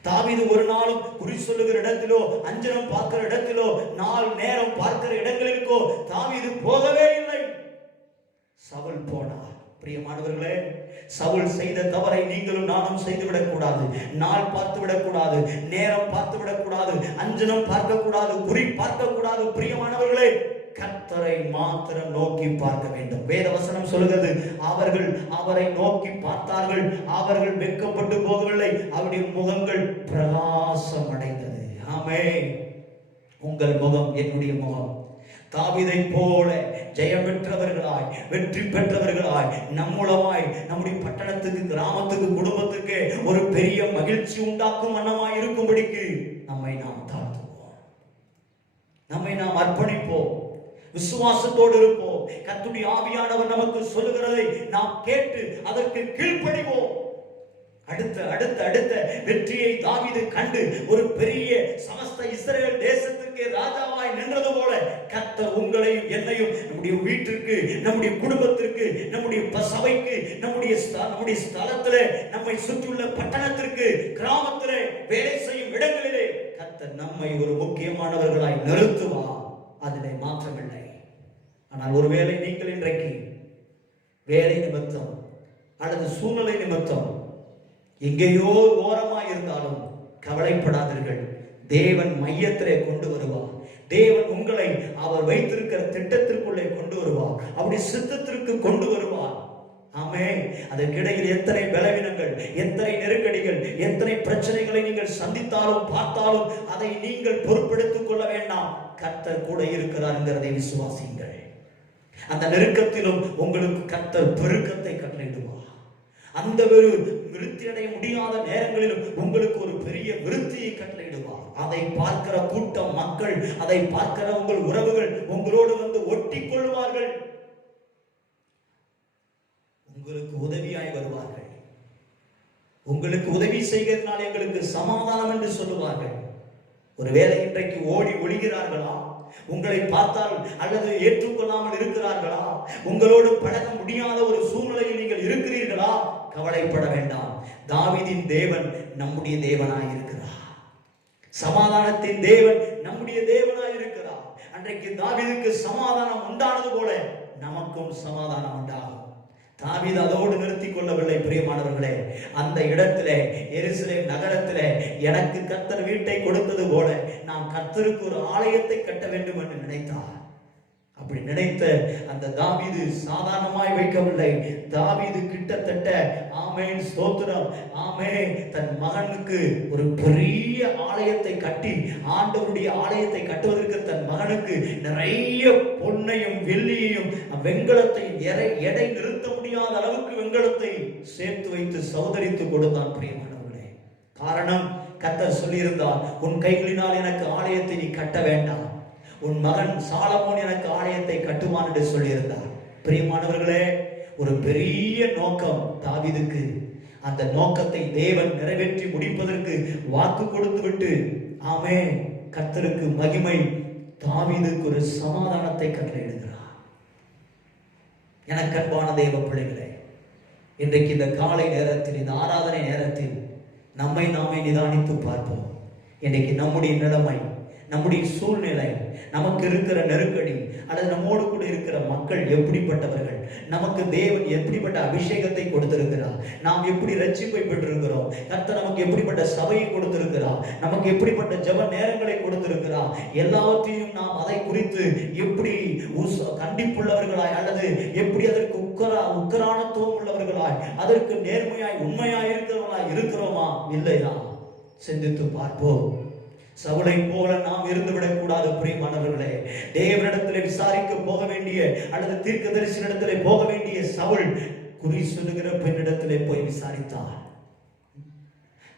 தாவீது ஒரு நாளும் குறி சொல்லுகிற இடத்திலோ அஞ்சனம் பார்க்கிற இடத்திலோ நாள் நேரம் பார்க்கிற இடங்களிற்கோ தாவீது போகவே இல்லை. சவுல் போனார். பிரியமானவர்களே, சவுல் செய்த தவறை நீங்களும் நானும் செய்துவிடக் கூடாது. நாள் பார்த்து விடக்கூடாது, நேரம் பார்த்து விடக்கூடாது, அஞ்சனம் பார்க்க கூடாது, குறி பார்க்க கூடாது. பிரியமானவர்களே, கர்த்தரை மாத்திரம் நோக்கி பார்க்க வேண்டும். வேத வசனம் சொல்கிறது, அவர்கள் அவரை நோக்கி பார்த்தார்கள், அவர்கள் வெட்கப்பட்டு போகவில்லை, அவருடைய முகங்கள் பிரகாசம் அடைந்தது. ஆமென். உங்கள் முகம் என்னுடைய முகம் தாவீதை போல ஜெயம் பெற்றவர்களாய் வெற்றி பெற்றவர்களாய் நம்மூலமாய் நம்முடைய பட்டணத்துக்கு, கிராமத்துக்கு, குடும்பத்துக்கு ஒரு பெரிய மகிழ்ச்சி உண்டாக்கும் வண்ணமாய் இருக்கும்படிக்கு நம்மை நாம் தாழ்த்துவோம், நம்மை நாம் அர்ப்பணிப்போம், விசுவாசத்தோடு இருப்போம். கர்த்தருடைய ஆவியானவர் நமக்கு சொல்லுகிறதை நாம் கேட்டு அதற்கு கீழ்ப்படிவோம். அடுத்த அடுத்த அடுத்த வெற்றியை தாவீது கண்டு ஒரு பெரிய சமஸ்த இஸ்ரவேல் தேசத்துக்கு ராஜாவாய் நின்றது போல கர்த்தர் உங்களையும் என்னையும் நம்முடைய வீட்டிற்கு, நம்முடைய குடும்பத்திற்கு, நம்முடைய சபைக்கு, நம்முடைய ஸ்தலத்திலே, நம்மை சுற்றியுள்ள பட்டணத்திற்கு, கிராமத்திலே, வேலை செய்யும் இடங்களிலே கர்த்தர் நம்மை ஒரு முக்கியமானவர்களாய் நிறுத்துவார். அதிலே மாற்றமில்லை. ஆனால் ஒருவேளை நீங்கள் இன்றைக்கு வேலை நிமித்தம் அல்லது சூழ்நிலை நிமித்தம் எங்கேயோ ஓரமாய் இருந்தாலும் கவலைப்படாதீர்கள். தேவன் மையத்திலே கொண்டு வருவார். தேவன் உங்களை அவர் வைத்திருக்கிற திட்டத்திற்குள்ளே கொண்டு வருவார். அவருடைய சித்தத்திற்கு கொண்டு வருவார். ஆமென். அதற்கிடையில் எத்தனை பலவீனங்கள், எத்தனை நெருக்கடிகள், எத்தனை பிரச்சனைகளை நீங்கள் சந்தித்தாலும் பார்த்தாலும் அதை நீங்கள் பொறுப்பெடுத்துக் கொள்ள வேண்டாம். கர்த்தர் கூட இருக்கிறார்ங்கிறதை விசுவாசியுங்கள். அந்த நெருக்கத்திலும் உங்களுக்கு கர்த்தர் பெருக்கத்தை கட்டளையிடுவார். அந்த ஒரு விருத்தி அடைய முடியாத நேரங்களிலும் உங்களுக்கு ஒரு பெரிய விருத்தியை கட்டளையிடுவார். அதை பார்க்கிற கூட்டம் மக்கள், அதை பார்க்கிற உங்கள் உறவுகள் உங்களோடு வந்து ஒட்டி கொள்வார்கள், உங்களுக்கு உதவியாய் வருவார்கள். உங்களுக்கு உதவி செய்கிறதுனால எங்களுக்கு சமாதானம் என்று சொல்லுவார்கள். ஒருவேளை இன்றைக்கு ஓடி ஒளிகிறார்களா? உங்களை பார்த்தால் அல்லது ஏற்றுக்கொள்ளாமல் இருக்கிறார்களா? உங்களோடு பழக முடியாத ஒரு சூழ்நிலையில் நீங்கள் இருக்கிறீர்களா? கவலைப்பட வேண்டாம். தாவீதின் தேவன் நம்முடைய தேவனாய் இருக்கிறார். சமாதானத்தின் தேவன் நம்முடைய தேவனாய் இருக்கிறார். அன்றைக்கு தாவீதுக்கு சமாதானம் உண்டானது போல நமக்கும் சமாதானம் உண்டாகும். தாவீது அதோடு நிறுத்திக் கொள்ளவில்லை. பிரியமானவர்களே, அந்த இடத்திலே, எருசலேம் நகரத்திலே எனக்கு கர்த்தர் வீட்டை கொடுத்தது போல நான் கர்த்தருக்கு ஒரு ஆலயத்தை கட்ட வேண்டும் என்று நினைத்தார். அப்படி நினைத்த அந்த தாவீது சாதாரணமாய் வைக்கவில்லை. தாவீது கிட்டத்தட்ட ஆமென் ஸ்தோத்திரம், ஆமென், தன் மகனுக்கு ஒரு பெரிய ஆலயத்தை கட்டி, ஆண்டவருடைய ஆலயத்தை கட்டுவதற்கு தன் மகனுக்கு நிறைய பொன்னையும் வெள்ளியையும் வெண்கலத்தையும் எடை நிறுத்த முடியாத அளவுக்கு வெண்கலத்தை சேர்த்து வைத்து சௌதரித்து கொடுத்தான். பிரியமானவர்களே, காரணம் கர்த்தர் சொல்லியிருந்தார், உன் கைகளினால் எனக்கு ஆலயத்தை நீ கட்ட வேண்டாம், உன் மகன் சாலமோன் எனக்கு ஆலயத்தை கட்டுவான் என்று சொல்லியிருந்தார். பிரியமானவர்களே, ஒரு பெரிய நோக்கம் தாவீதுக்கு. அந்த நோக்கத்தை தேவன் நிறைவேற்றி முடிப்பதற்கு வாக்கு கொடுத்து விட்டு, ஆமென், கர்த்தருக்கு மகிமை தாவீதுக்கு ஒரு சமாதானத்தை கட்டளையிடுகிறார். எனக்கு அன்பான தேவ பிள்ளைகளே, இன்றைக்கு இந்த காலை நேரத்தில், இந்த ஆராதனை நேரத்தில் நம்மை நாமே நிதானித்து பார்ப்போம். இன்றைக்கு நம்முடைய நிலைமை, நம்முடைய சூழ்நிலை, நமக்கு இருக்கிற நெருக்கடி, அல்லது நம்மோடு கூட இருக்கிற மக்கள் எப்படிப்பட்டவர்கள், நமக்கு தேவன் எப்படிப்பட்ட அபிஷேகத்தை கொடுத்திருக்கிறார், நாம் எப்படி ரட்சிப்பை பெற்றிருக்கிறோம், கர்த்தர் நமக்கு எப்படிப்பட்ட சபையை கொடுத்திருக்கிறார், நமக்கு எப்படிப்பட்ட ஜெப நேரங்களை கொடுத்திருக்கிறார், எல்லாவற்றையும் நாம் அதை குறித்து எப்படி கண்டிப்புள்ளவர்களாய், அல்லது எப்படி அதற்கு உக்கரானத்துவம் உள்ளவர்களாய், அதற்கு நேர்மையாய் உண்மையாய் இருக்கிறவர்களாய் இருக்கிறோமா இல்லையா சிந்தித்து பார்ப்போம். சவுலை போல நாம் இருந்துவிடக் கூடாது பிரியமானவர்களே. தேவனிடத்திலே விசாரிக்க போக வேண்டிய, அல்லது தீர்க்கதரிசனிடத்திலே போக வேண்டிய சவுல் குறி சொல்லுகிற பெண்ணிடத்திலே போய் விசாரித்தார்.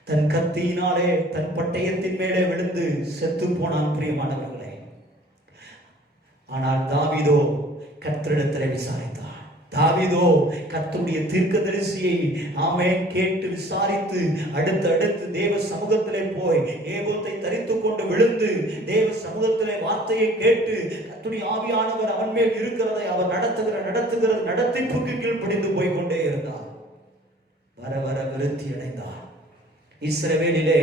தன் கத்தியினாலே தன் பட்டயத்தின் மேலே விழுந்து செத்து போனான் பிரியமானவர்களே. ஆனால் தாவீதோ கர்த்தரிடத்திலே விசாரித்தார். தாவீதோ கர்த்தருடைய தீர்க்கதரிசியை ஆமென் கேட்டு விசாரித்து அடுத்து தேவ சமூகத்திலே போய் ஏபோத்தை தரித்துக் கொண்டு விழுந்து தேவ சமூகத்திலே வார்த்தையை கேட்டு கர்த்தருடைய ஆவியானவர் அவன் மேல் இருக்கிறதை அவர் நடத்துகிற நடத்திப்புக்கு கீழ்ப்படிந்து போய் கொண்டே இருந்தார். வர வர விருத்தி அடைந்தார். இஸ்ரவேலிலே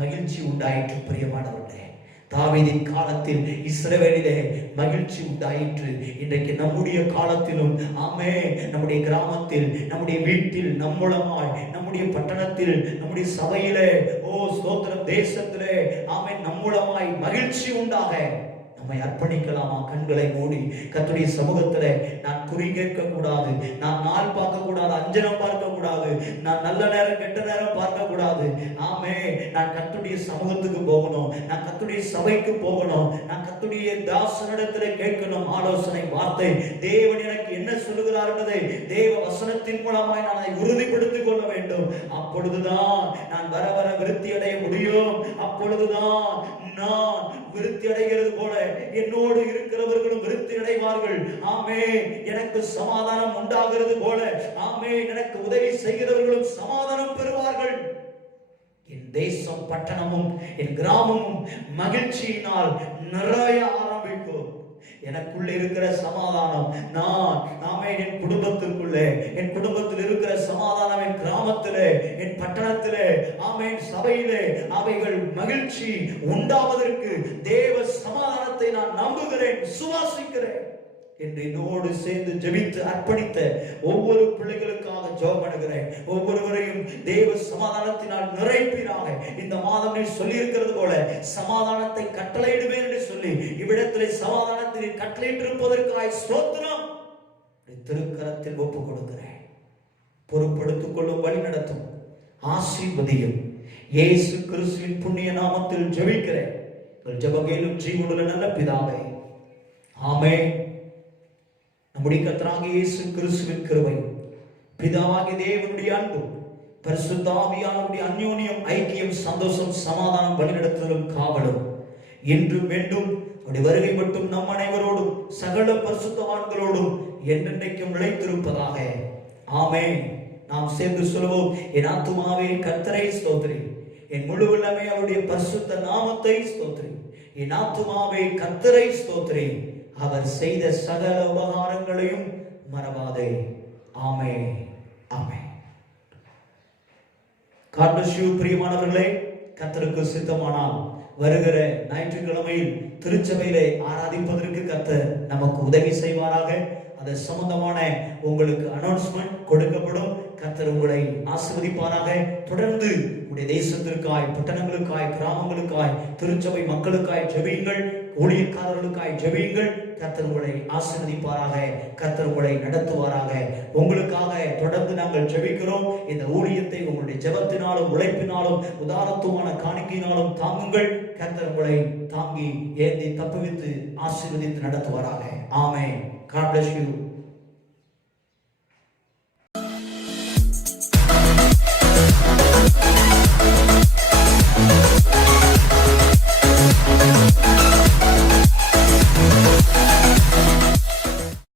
மகிழ்ச்சி உண்டாயிற்று பிரியமானவர்களே. தாவீதின் காலத்தில் இஸ்ரவேலிலே மகிழ்ச்சி உண்டாயிற்று. இன்றைக்கு நம்முடைய காலத்திலும் ஆமென், நம்முடைய கிராமத்தில், நம்முடைய வீட்டில், நம் மூலமாய், நம்முடைய பட்டணத்தில், நம்முடைய சபையிலே, ஸ்தோத்திரம், தேசத்திலே ஆமென், நம் மூலமாய் மகிழ்ச்சி உண்டாக நம்மை அர்ப்பணிக்கலாமா? கண்களை மூடி கர்த்தருடைய சமூகத்திலே நான் குறி கேட்க கூடாது, நான் நாள் பார்க்க கூடாது, அஞ்சனம் பார்க்க கூடாது, நான் நல்ல நேரம் கெட்ட நேரம் பார்க்க கூடாது. ஆமே, நான் கர்த்தருடைய சமூகத்துக்கு போகணும், நான் கர்த்தருடைய சபைக்கு போகணும், நான் கர்த்தருடைய தாசனிடத்திலே கேட்கணும் ஆலோசனை வார்த்தை. தேவன் எனக்கு என்ன சொல்லுகிறார் என்பதை தேவ வசனத்தின் மூலமாய் நான் அதை உறுதிப்படுத்திக் கொள்ள வேண்டும். அப்பொழுதுதான் நான் வர வர விருத்தி அடைய முடியும். அப்பொழுதுதான் நான் விருத்தி அடைகிறது போல என்னோடு இருக்கிறவர்களும் விருத்தி அடைவார்கள். ஆமே, எனக்கு சமாதானம் உண்டாகிறது போல ஆமே, எனக்கு உதவி செய்கிறவர்களும் சமாதானம் பெறுவார்கள். என் தேசம், பட்டணமும், என் கிராமமும் மகிழ்ச்சியினால் நிறைய ஆரம்பிக்கும். எனக்குள்ள இருக்கிற சமாதானம், நாமே என் குடும்பத்திற்குள்ளே, என் குடும்பத்தில் இருக்கிற சமாதானம், என் கிராமத்திலே, என் பட்டணத்திலே, ஆமென், சபையிலே அவைகள் மகிழ்ச்சி உண்டாவதற்கு தேவ சமாதானத்தை நான் நம்புகிறேன், விசுவாசிக்கிறேன் என்று என்னோடு சேர்ந்து ஜெபித்து அர்ப்பணித்த ஒவ்வொரு பிள்ளைகளுக்காக ஜெபம் பண்ணுகிறேன். ஒவ்வொருவரையும் தேவ சமாதானத்தினால் நிறைப்பீராக. இந்த மாதம் நீ சொல்லி இருக்கிறது போல சமாதானத்தை கட்டளையிடுவேன் என்று சொல்லி இவ்விடத்திலே சமாதானத்தை கட்டளையிட்டிருப்பதற்காய் ஸ்தோத்திரம். திருக்கரத்தில் ஒப்புக் கொடுக்கிறேன். பொறுப்படுத்திக் கொள்ளும், வழி நடத்தும், ஆசீர்வதியும். இயேசு கிறிஸ்துவின் புண்ணிய நாமத்தில் ஜெபிக்கிறேன். ஜெபகேலும் ஜீவனுள்ள நல்ல பிதாவே, ஆமென். நம்முடைய கர்த்தராகிய இயேசு கிறிஸ்துவின் கிருபை, பிதாவாகிய தேவனுடைய அன்பு, பரிசுத்த ஆவியானவருடைய அந்யோன்யம், ஐக்கியம், சந்தோஷம், சமாதானம், வழிநடத்துதலும் காவலும் இன்றும் மீண்டும் அவருடைய வருகை மட்டும் நம் அனைவரோடும் சகல பரிசுத்தவான்களோடும் என்றென்றைக்கும் நிலைத்திருப்பதாக. ஆமென். நாம் சேர்ந்து சொல்வோம். என் ஆத்துமாவே கர்த்தரை ஸ்தோத்திரி, என் முழு உள்ளமே அவருடைய பரிசுத்த நாமத்தை ஸ்தோத்திரி. என் ஆத்துமாவே கர்த்தரை ஸ்தோத்திரி, அவர் செய்த சகல உபகாரங்களையும் மறவாதே. ஆமென், ஆமென். God bless you பிரியமானவர்களே. கர்த்தருக்கு சித்தமானால் வருகிற ஞாயிற்றுக்கிழமையில் திருச்சபையிலே ஆராதிப்பதற்கு கர்த்தர் நமக்கு உதவி செய்வாராக. அது சம்பந்தமான உங்களுக்கு அனௌன்ஸ்மெண்ட் கொடுக்கப்படும். கர்த்தர் உங்களை ஆசீர்வதிப்பாராக. தொடர்ந்து உங்களுடைய தேசத்திற்காய், பட்டணங்களுக்காய், கிராமங்களுக்காய், திருச்சபை மக்களுக்காய் ஜெபியுங்கள். ஊழியக்காரர்களுக்காய் ஜெபியுங்கள். கர்த்தர் உங்களை ஆசீர்வதிப்பாராக. கர்த்தர் உங்களை நடத்துவாராக. உங்களுக்காக தொடர்ந்து நாங்கள் ஜெபிக்கிறோம். இந்த ஊழியத்தை உங்களுடைய ஜெபத்தினாலும் உழைப்பினாலும் உதாரத்துவமான காணிக்கையினாலும் தாங்குங்கள். கர்த்தர் உங்களை தாங்கி ஏந்தி தப்புவித்து ஆசீர்வதித்து நடத்துவாராக. ஆமென். God bless you.